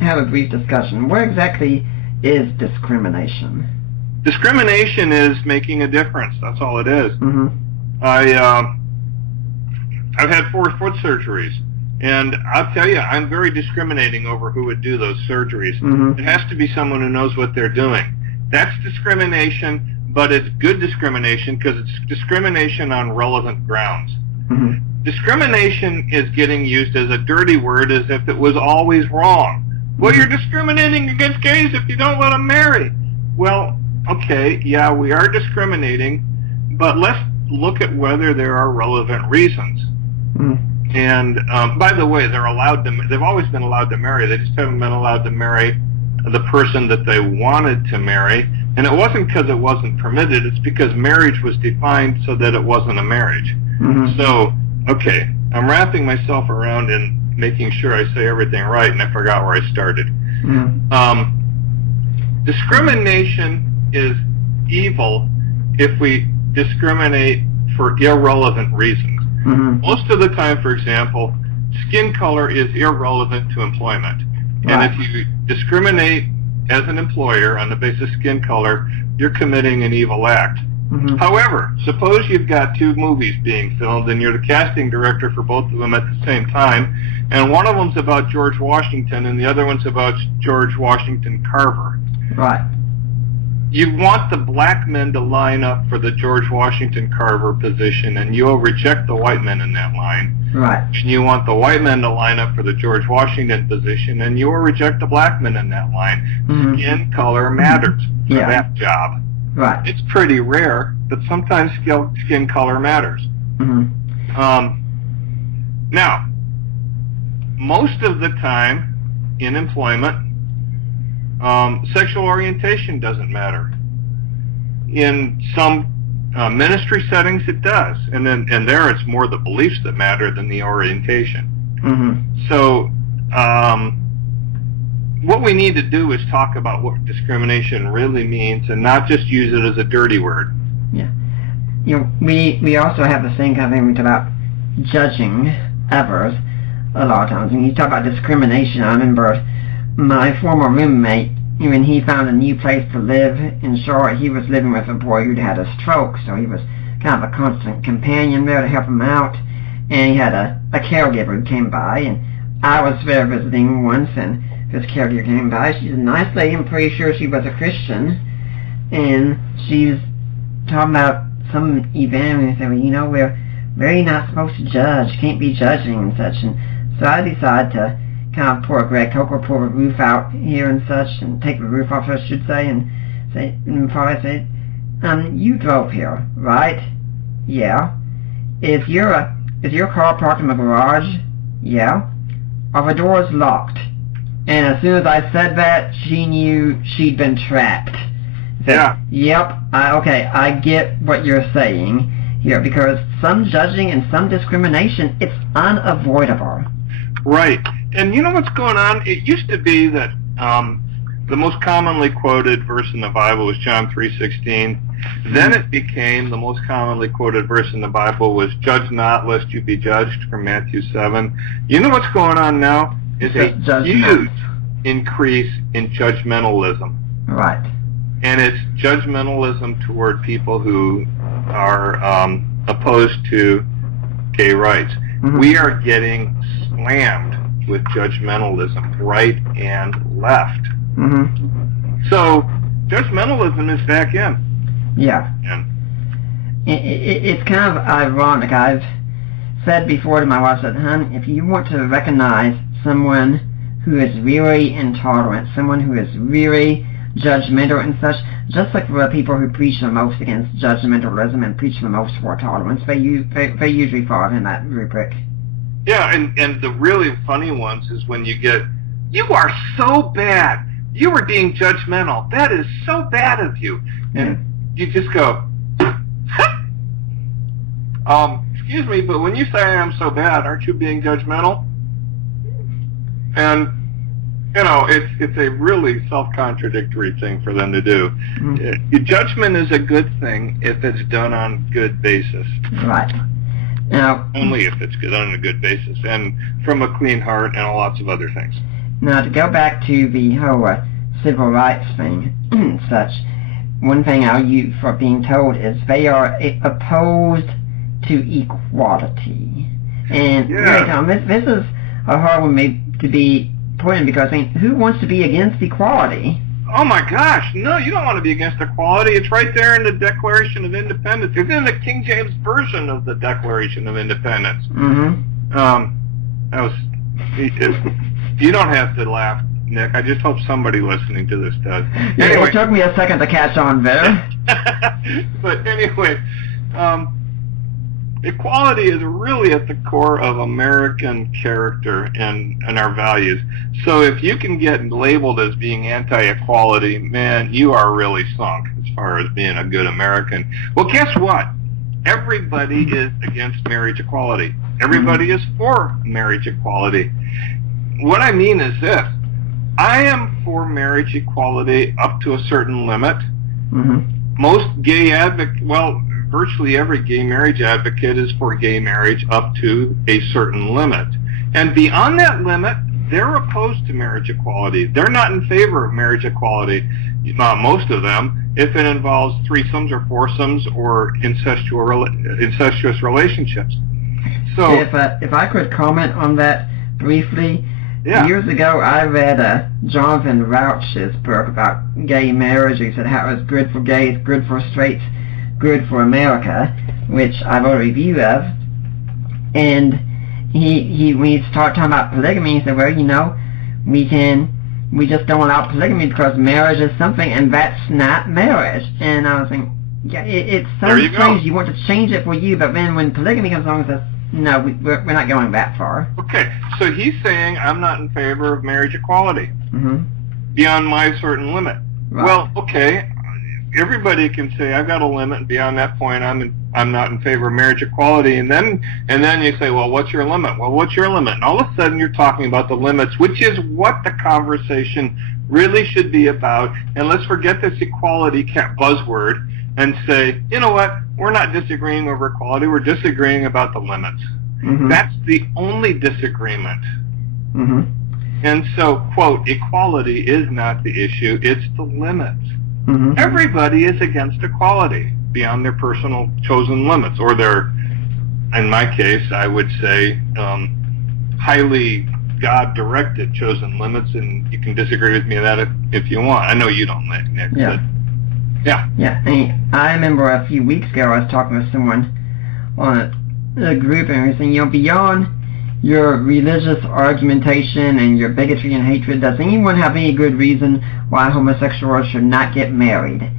have a brief discussion. What exactly is discrimination? Discrimination is making a difference. That's all it is. Mm-hmm. I've had 4 foot surgeries, and I'll tell you, I'm very discriminating over who would do those surgeries. Mm-hmm. It has to be someone who knows what they're doing. That's discrimination, but it's good discrimination because it's discrimination on relevant grounds. Mm-hmm. Discrimination is getting used as a dirty word, as if it was always wrong. Well, you're discriminating against gays if you don't let them marry. Well, okay, yeah, we are discriminating, but let's look at whether there are relevant reasons. Mm-hmm. And by the way, they've always been allowed to marry. They just haven't been allowed to marry the person that they wanted to marry. And it wasn't because it wasn't permitted. It's because marriage was defined so that it wasn't a marriage. Mm-hmm. So, okay, I'm wrapping myself around in making sure I say everything right, and I forgot where I started. Mm-hmm. Discrimination is evil if we discriminate for irrelevant reasons. Mm-hmm. Most of the time, for example, skin color is irrelevant to employment. Right. And if you discriminate as an employer on the basis of skin color, you're committing an evil act. Mm-hmm. However, suppose you've got two movies being filmed and you're the casting director for both of them at the same time, and one of them's about George Washington and the other one's about George Washington Carver. Right. You want the black men to line up for the George Washington Carver position, and you'll reject the white men in that line. Right. And you want the white men to line up for the George Washington position, and you will reject the black men in that line. Mm-hmm. Skin color matters for Yeah. that job. Right. It's pretty rare, but sometimes skin color matters. Mm-hmm. Now, most of the time in employment, sexual orientation doesn't matter. In some ministry settings, it does, and there it's more the beliefs that matter than the orientation. Mm-hmm. So, what we need to do is talk about what discrimination really means, and not just use it as a dirty word. Yeah. You know, we also have the same kind of thing we talk about judging others a lot of times. When you talk about discrimination, I remember my former roommate, when he found a new place to live in Charlotte, he was living with a boy who'd had a stroke, so he was kind of a constant companion there to help him out. And he had a caregiver who came by, and I was there visiting once, and this caregiver came by. She's a nice lady. I'm pretty sure she was a Christian. And she's talking about some event, and said, well, you know, we're very not supposed to judge. Can't be judging and such. And so I decided to kind of pour a Grey Coke or pour the roof out here and such, and take the roof off, I should say, and probably say, you drove here, right? Yeah. Is your car parked in the garage? Yeah. Are the doors locked? And as soon as I said that, she knew she'd been trapped. Yeah. Yep. Okay, I get what you're saying here, because some judging and some discrimination, it's unavoidable. Right. And you know what's going on? It used to be that the most commonly quoted verse in the Bible was John 3:16. Then it became the most commonly quoted verse in the Bible was "Judge not, lest you be judged" from Matthew 7. You know what's going on now? Is a huge increase in judgmentalism. Right. And it's judgmentalism toward people who are opposed to gay rights. Mm-hmm. We are getting slammed with judgmentalism, right and left. Mm-hmm. So judgmentalism is back in. Yeah. And it's kind of ironic. I've said before to my wife, I said, hon, if you want to recognize someone who is really intolerant, someone who is really judgmental and such, just like the people who preach the most against judgmentalism and preach the most for tolerance, they usually fall in that rubric. yeah, and the really funny ones is when you get, you are so bad, you are being judgmental, that is so bad of you. And you just go, excuse me, but when you say I'm so bad, aren't you being judgmental? And you know, it's a really self-contradictory thing for them to do. Mm-hmm. Judgment is a good thing if it's done on good basis. Right. Now, only if it's done on a good basis and from a clean heart and lots of other things. Now, to go back to the whole civil rights thing and such, one thing you for being told is they are opposed to equality. And yeah. Tom, this is a hard one to be put in, because I mean, who wants to be against equality? Oh my gosh, no, you don't want to be against equality. It's right there in the Declaration of Independence. It's in the King James Version of the Declaration of Independence. Mm-hmm. You don't have to laugh, Nick. I just hope somebody listening to this does. Yeah, anyway. It took me a second to catch on there. But anyway, equality is really at the core of American character and our values. So if you can get labeled as being anti-equality, man, you are really sunk as far as being a good American. Well, guess what? Everybody is against marriage equality. Everybody is for marriage equality. What I mean is this. I am for marriage equality up to a certain limit. Mm-hmm. Most gay virtually every gay marriage advocate is for gay marriage up to a certain limit. And beyond that limit, they're opposed to marriage equality. They're not in favor of marriage equality. most of them, if it involves threesomes or foursomes or incestuous relationships. So, if I could comment on that briefly, years ago I read Jonathan Rauch's book about gay marriage. He said how it was good for gays, good for straights, good for America, which I wrote a review of. And he when he started talking about polygamy, he said, well, we just don't allow polygamy because marriage is something, and that's not marriage. And I was thinking, yeah, it's so strange. You want to change it for you, but then when polygamy comes along, it says, no, we're not going that far. Okay, so he's saying I'm not in favor of marriage equality beyond my certain limit. Right. Well, okay, everybody can say I've got a limit, and beyond that point, I'm not in favor of marriage equality. And then you say, well, what's your limit? Well, what's your limit? And all of a sudden, you're talking about the limits, which is what the conversation really should be about. And let's forget this equality buzzword and say, you know what? We're not disagreeing over equality. We're disagreeing about the limits. That's the only disagreement. And so, quote, equality is not the issue. It's the limits. Everybody is against equality beyond their personal chosen limits, or their, in my case, I would say, highly God-directed chosen limits, and you can disagree with me on that if you want. I know you don't, Nick. Yeah. Yeah. Yeah. I remember a few weeks ago I was talking with someone on a group, and we were saying, beyond your religious argumentation and your bigotry and hatred, does anyone have any good reason why homosexuals should not get married?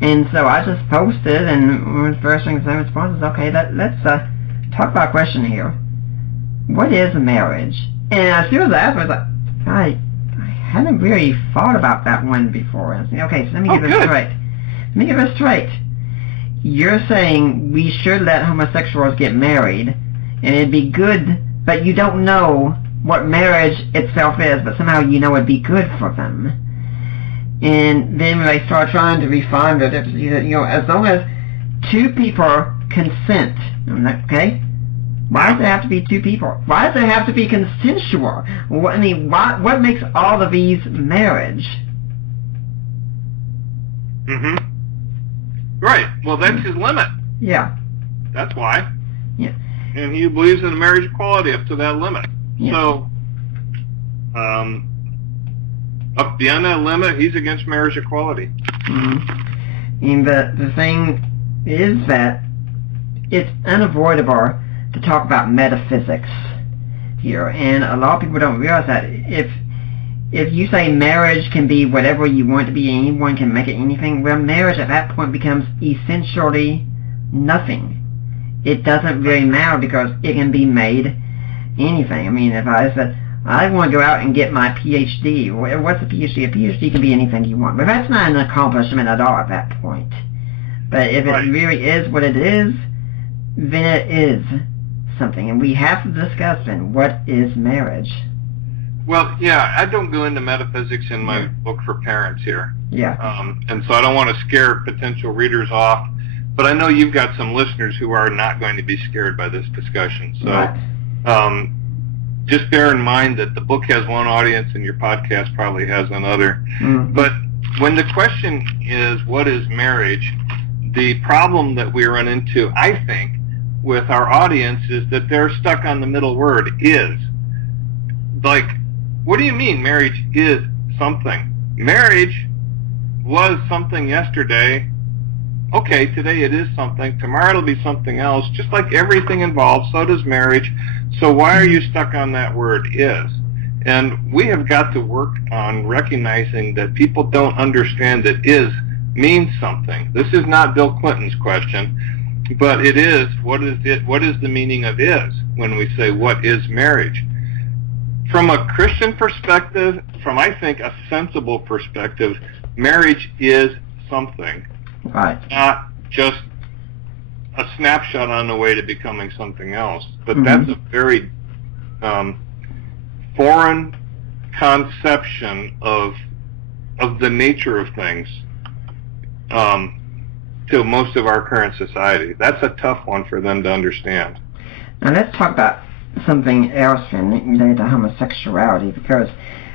And so I just posted, and one of the first things I responded is, okay, let's talk about a question here. What is marriage? And as soon as I asked, I was like, I hadn't really thought about that one before. And I said, okay, so let me get this straight. Let me get this straight. You're saying we should let homosexuals get married, and it'd be good, but you don't know what marriage itself is, but somehow you know it'd be good for them. And then when they start trying to refine the difference, as long as two people consent, okay? Why does there have to be two people? Why does there have to be consensual? What makes all of these marriage? Right. Well, that's his limit. Yeah. That's why. Yeah. And he believes in marriage equality up to that limit. Yeah. So, up beyond that limit, he's against marriage equality. And the thing is that it's unavoidable to talk about metaphysics here, and a lot of people don't realize that if you say marriage can be whatever you want it to be, anyone can make it anything, well, marriage at that point becomes essentially nothing. It doesn't really matter because it can be made anything. I mean, if I said, I want to go out and get my PhD, what's a PhD? A PhD can be anything you want, but that's not an accomplishment at all at that point. But if it really is what it is, then it is something, and we have to discuss then, what is marriage? Well, yeah, I don't go into metaphysics in my book for parents here. Yeah. And so I don't want to scare potential readers off, but I know you've got some listeners who are not going to be scared by this discussion. So just bear in mind that the book has one audience and your podcast probably has another. But when the question is, what is marriage, the problem that we run into, I think, with our audience is that they're stuck on the middle word, is. Like, what do you mean marriage is something? Marriage was something yesterday. Okay, today it is something. Tomorrow it'll be something else. Just like everything involved, so does marriage. So why are you stuck on that word, is? And we have got to work on recognizing that people don't understand that is means something. This is not Bill Clinton's question, but it is, what is the meaning of is when we say what is marriage? From a Christian perspective, from I think a sensible perspective, marriage is something. Right. Not just a snapshot on the way to becoming something else. But that's a very foreign conception of the nature of things to most of our current society. That's a tough one for them to understand. Now let's talk about something else related to homosexuality, because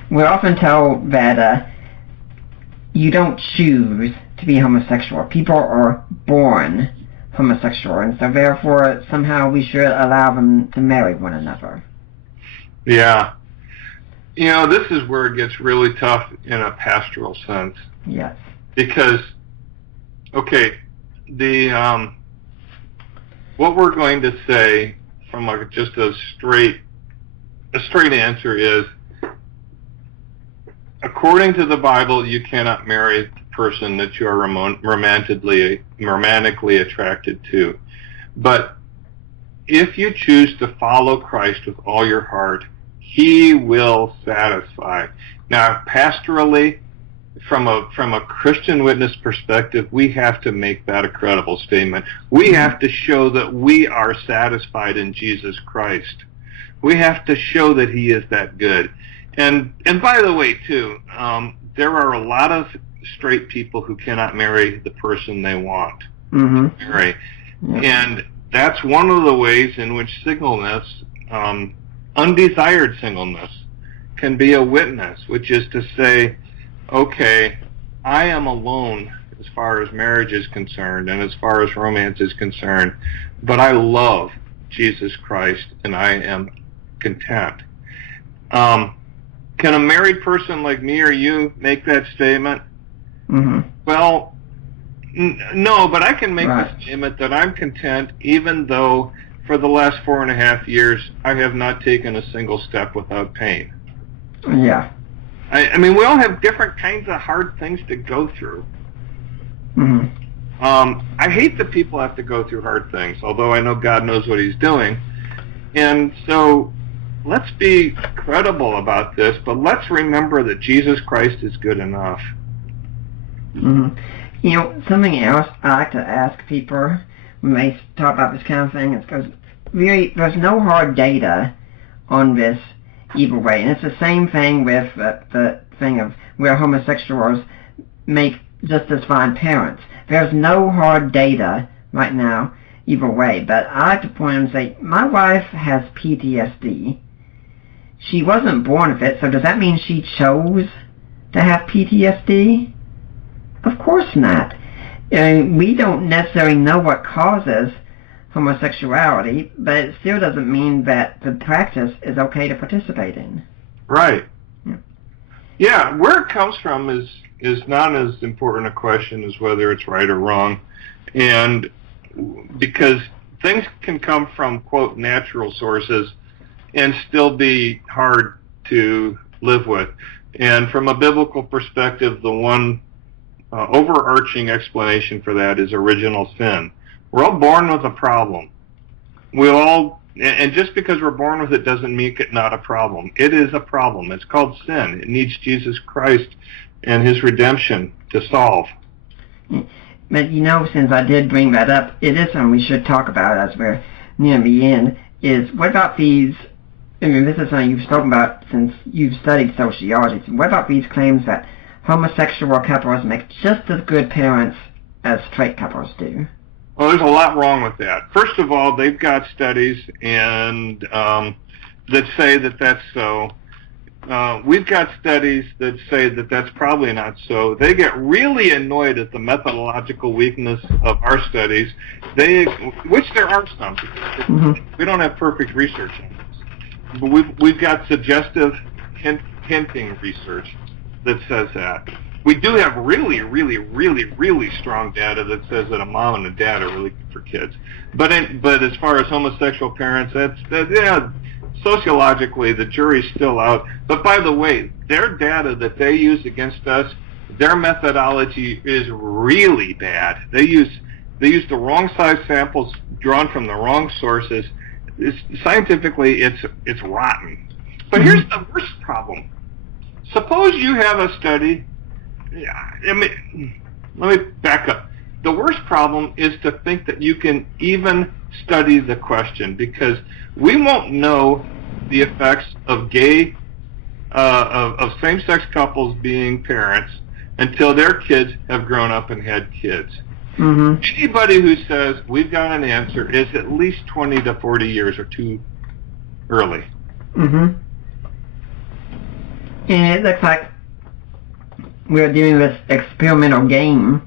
we're often told that you don't choose to be homosexual. People are born homosexual, and so therefore somehow we should allow them to marry one another. Yeah. This is where it gets really tough in a pastoral sense. Yes. Because, okay, what we're going to say from just a straight answer is, according to the Bible, you cannot marry the person that you are romantically attracted to. But if you choose to follow Christ with all your heart, He will satisfy. Now, pastorally, from a Christian witness perspective, we have to make that a credible statement. We have to show that we are satisfied in Jesus Christ. We have to show that He is that good. And by the way, too, there are a lot of straight people who cannot marry the person they want to marry. Yep. And that's one of the ways in which singleness, undesired singleness, can be a witness, which is to say, okay, I am alone as far as marriage is concerned and as far as romance is concerned, but I love Jesus Christ and I am content. Can a married person like me or you make that statement? Well, no, but I can make the statement that I'm content even though for the last 4.5 years I have not taken a single step without pain. Yeah. I mean, we all have different kinds of hard things to go through. I hate that people have to go through hard things, although I know God knows what He's doing. And so let's be credible about this, but let's remember that Jesus Christ is good enough. Something else I like to ask people when they talk about this kind of thing is because really there's no hard data on this either way. And it's the same thing with the thing of where homosexuals make just as fine parents. There's no hard data right now either way. But I like to point and say, my wife has PTSD. She wasn't born with it, so does that mean she chose to have PTSD? Of course not. We don't necessarily know what causes homosexuality, but it still doesn't mean that the practice is okay to participate in. Right. Yeah, where it comes from is not as important a question as whether it's right or wrong. And because things can come from, quote, natural sources and still be hard to live with. And from a biblical perspective, the one overarching explanation for that is original sin. We're all born with a problem. And just because we're born with it doesn't make it not a problem. It is a problem. It's called sin. It needs Jesus Christ and His redemption to solve. But since I did bring that up, it is something we should talk about as we're near the end, is what about these, this is something you've spoken about since you've studied sociology. So what about these claims that homosexual couples make just as good parents as straight couples do? Well, there's a lot wrong with that. First of all, they've got studies and that say that that's so. We've got studies that say that that's probably not so. They get really annoyed at the methodological weakness of our studies, which there are some. We don't have perfect research on this. But we've got suggestive hinting research that says that. We do have really, really, really, really strong data that says that a mom and a dad are really good for kids. But as far as homosexual parents, sociologically, the jury's still out. But by the way, their data that they use against us, their methodology is really bad. They use the wrong size samples drawn from the wrong sources. Scientifically, it's rotten. But here's the worst problem. Suppose you have a study. Let me back up. The worst problem is to think that you can even study the question, because we won't know the effects of of same-sex couples being parents until their kids have grown up and had kids. Anybody who says we've got an answer is at least 20 to 40 years or too early. And it looks like we're doing this experimental game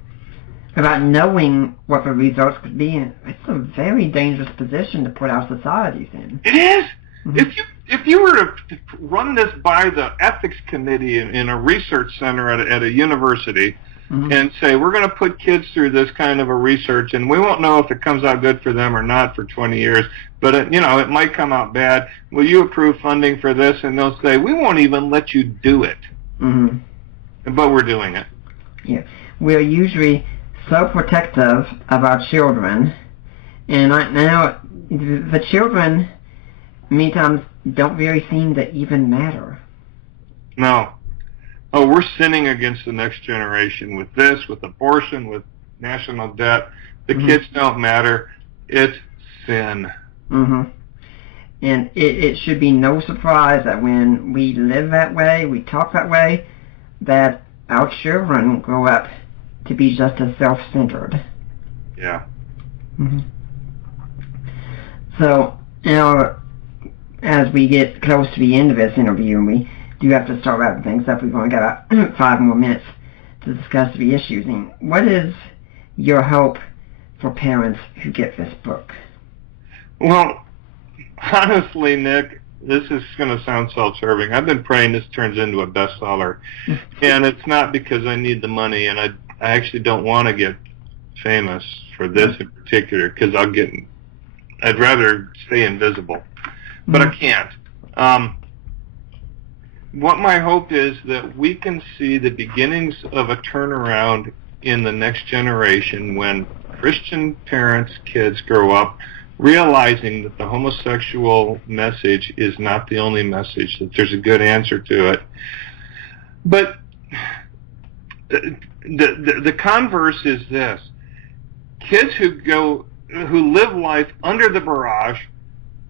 without knowing what the results could be. And it's a very dangerous position to put our societies in. It is. Mm-hmm. If you were to run this by the ethics committee in a research center at a university, mm-hmm. and say, we're going to put kids through this kind of a research, and we won't know if it comes out good for them or not for 20 years, but it might come out bad. Will you approve funding for this? And they'll say, we won't even let you do it. Mm-hmm. But we're doing it. Yeah. We're usually so protective of our children, and right now, the children many times don't really seem to even matter. No. Oh, we're sinning against the next generation with this, with abortion, with national debt. The mm-hmm. kids don't matter. It's sin. Mm-hmm. And it should be no surprise that when we live that way, we talk that way, that our children grow up to be just as self-centered. Yeah. Mm-hmm. So, as we get close to the end of this interview, we do have to start wrapping things up. We've only got about 5 more minutes to discuss the issues. And what is your hope for parents who get this book? Well, honestly, Nick, this is going to sound self-serving. I've been praying this turns into a bestseller. And it's not because I need the money, and I actually don't want to get famous for this in particular, because I'd rather stay invisible. But I can't. What my hope is that we can see the beginnings of a turnaround in the next generation when Christian parents, kids grow up realizing that the homosexual message is not the only message, that there's a good answer to it. But the converse is this. Kids who live life under the barrage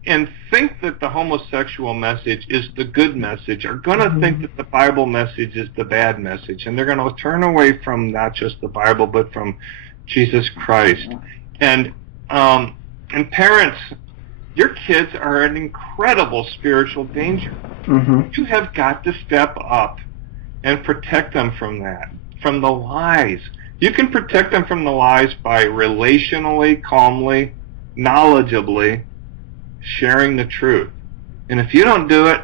and think that the homosexual message is the good message are going to mm-hmm. think that the Bible message is the bad message, and they're going to turn away from not just the Bible but from Jesus Christ. And parents, your kids are in incredible spiritual danger. Mm-hmm. You have got to step up and protect them from that, from the lies. You can protect them from the lies by relationally, calmly, knowledgeably sharing the truth. And if you don't do it,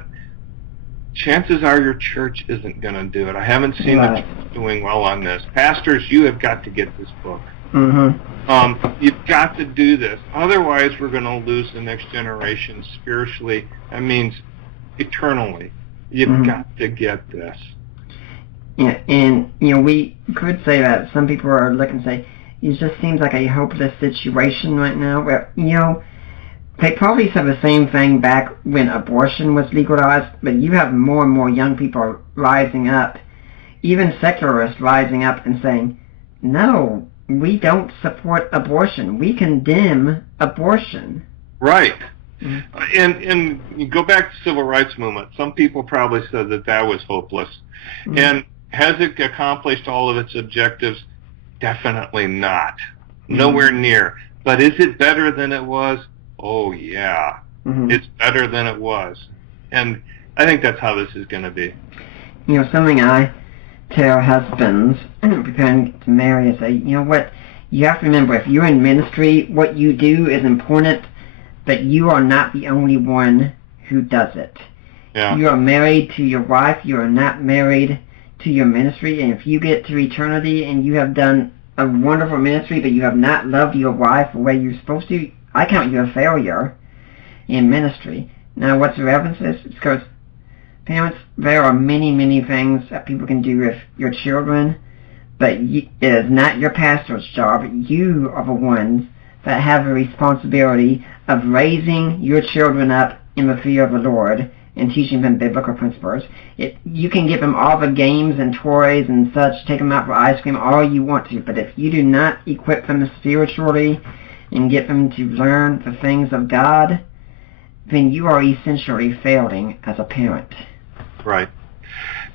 chances are your church isn't going to do it. I haven't seen the church doing well on this. Pastors, you have got to get this book. Mm-hmm. You've got to do this. Otherwise, we're going to lose the next generation spiritually. That means eternally. You've mm-hmm. got to get this. Yeah, and, we could say that some people are looking and say, it just seems like a hopeless situation right now where, they probably said the same thing back when abortion was legalized, but you have more and more young people rising up, even secularists rising up and saying, no, we don't support abortion. We condemn abortion. Right. Mm-hmm. And you go back to the civil rights movement. Some people probably said that was hopeless. Mm-hmm. And has it accomplished all of its objectives? Definitely not. Mm-hmm. Nowhere near. But is it better than it was? Oh, yeah. Mm-hmm. It's better than it was. And I think that's how this is going to be. Something I tell husbands preparing to marry is say, what, you have to remember, if you're in ministry, what you do is important, but you are not the only one who does it. Yeah. You are married to your wife. You are not married to your ministry. And if you get to eternity and you have done a wonderful ministry, but you have not loved your wife the way you're supposed to, I count you a failure in ministry. Now, what's the relevance of this? It's because, parents, there are many, many things that people can do with your children, but it is not your pastor's job. You are the ones that have the responsibility of raising your children up in the fear of the Lord and teaching them biblical principles. You can give them all the games and toys and such, take them out for ice cream, all you want to, but if you do not equip them spiritually and get them to learn the things of God, then you are essentially failing as a parent. Right.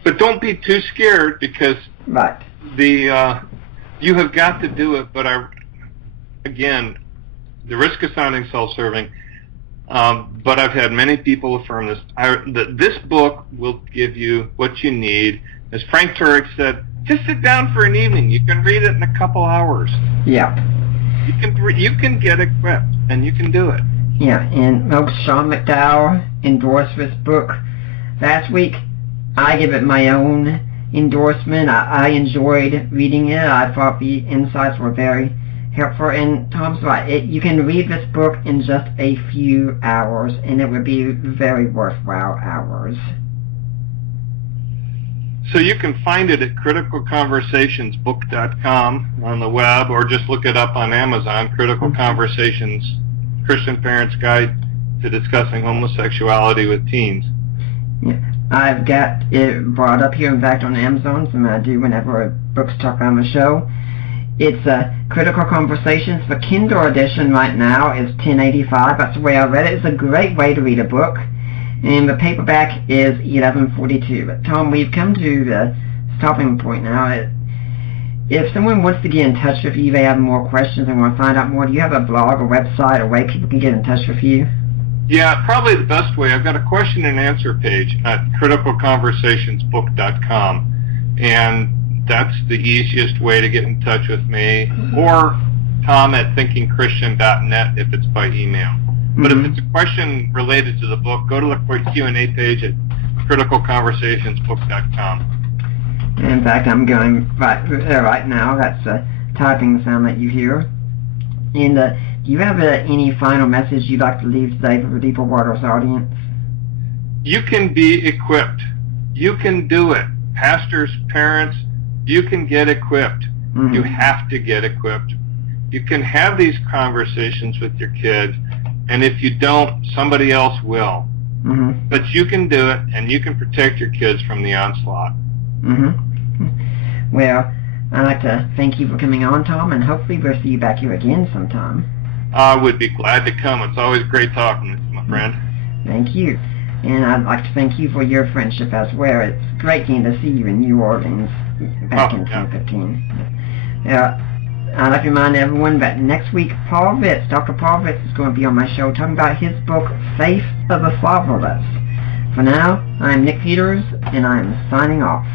But don't be too scared, because right. You have got to do it, but again, the risk of sounding self-serving, but I've had many people affirm this, that this book will give you what you need. As Frank Turek said, Just sit down for an evening. You can read it in a couple hours. Yeah. You can get equipped, and you can do it. Yeah, and Sean McDowell endorsed this book last week. I give it my own endorsement. I enjoyed reading it. I thought the insights were very helpful. And Tom's right. You can read this book in just a few hours, and it would be very worthwhile hours. So you can find it at criticalconversationsbook.com on the web, or just look it up on Amazon, Critical Conversations, Christian Parents' Guide to Discussing Homosexuality with Teens. Yeah, I've got it brought up here, in fact, on Amazon, something I do whenever a book's talked on the show. It's Critical Conversations. The Kindle edition right now is $10.85. That's the way I read it. It's a great way to read a book. And the paperback is $11.42. But Tom, we've come to the stopping point now. If someone wants to get in touch with you, they have more questions and want to find out more, do you have a blog or website or way people can get in touch with you? Yeah, probably the best way. I've got a question and answer page at criticalconversationsbook.com, and that's the easiest way to get in touch with me, or Tom at thinkingchristian.net if it's by email. But if it's a question related to the book, go to the Q&A page at criticalconversationsbook.com. In fact, I'm going right there right now. That's typing sound that you hear. And do you have any final message you'd like to leave today for the Deeper Waters audience? You can be equipped. You can do it. Pastors, parents, you can get equipped. You have to get equipped. You can have these conversations with your kids, and if you don't, somebody else will. But you can do it, and you can protect your kids from the onslaught. Well, I'd like to thank you for coming on, Tom, and hopefully we'll see you back here again sometime. I would be glad to come. It's always great talking with you, my friend. Thank you. And I'd like to thank you for your friendship as well. It's great getting to see you in New Orleans back in 2015. I'd like to remind everyone that next week, Dr. Paul Vitz is going to be on my show talking about his book, Faith of the Fatherless. For now, I'm Nick Peters, and I'm signing off.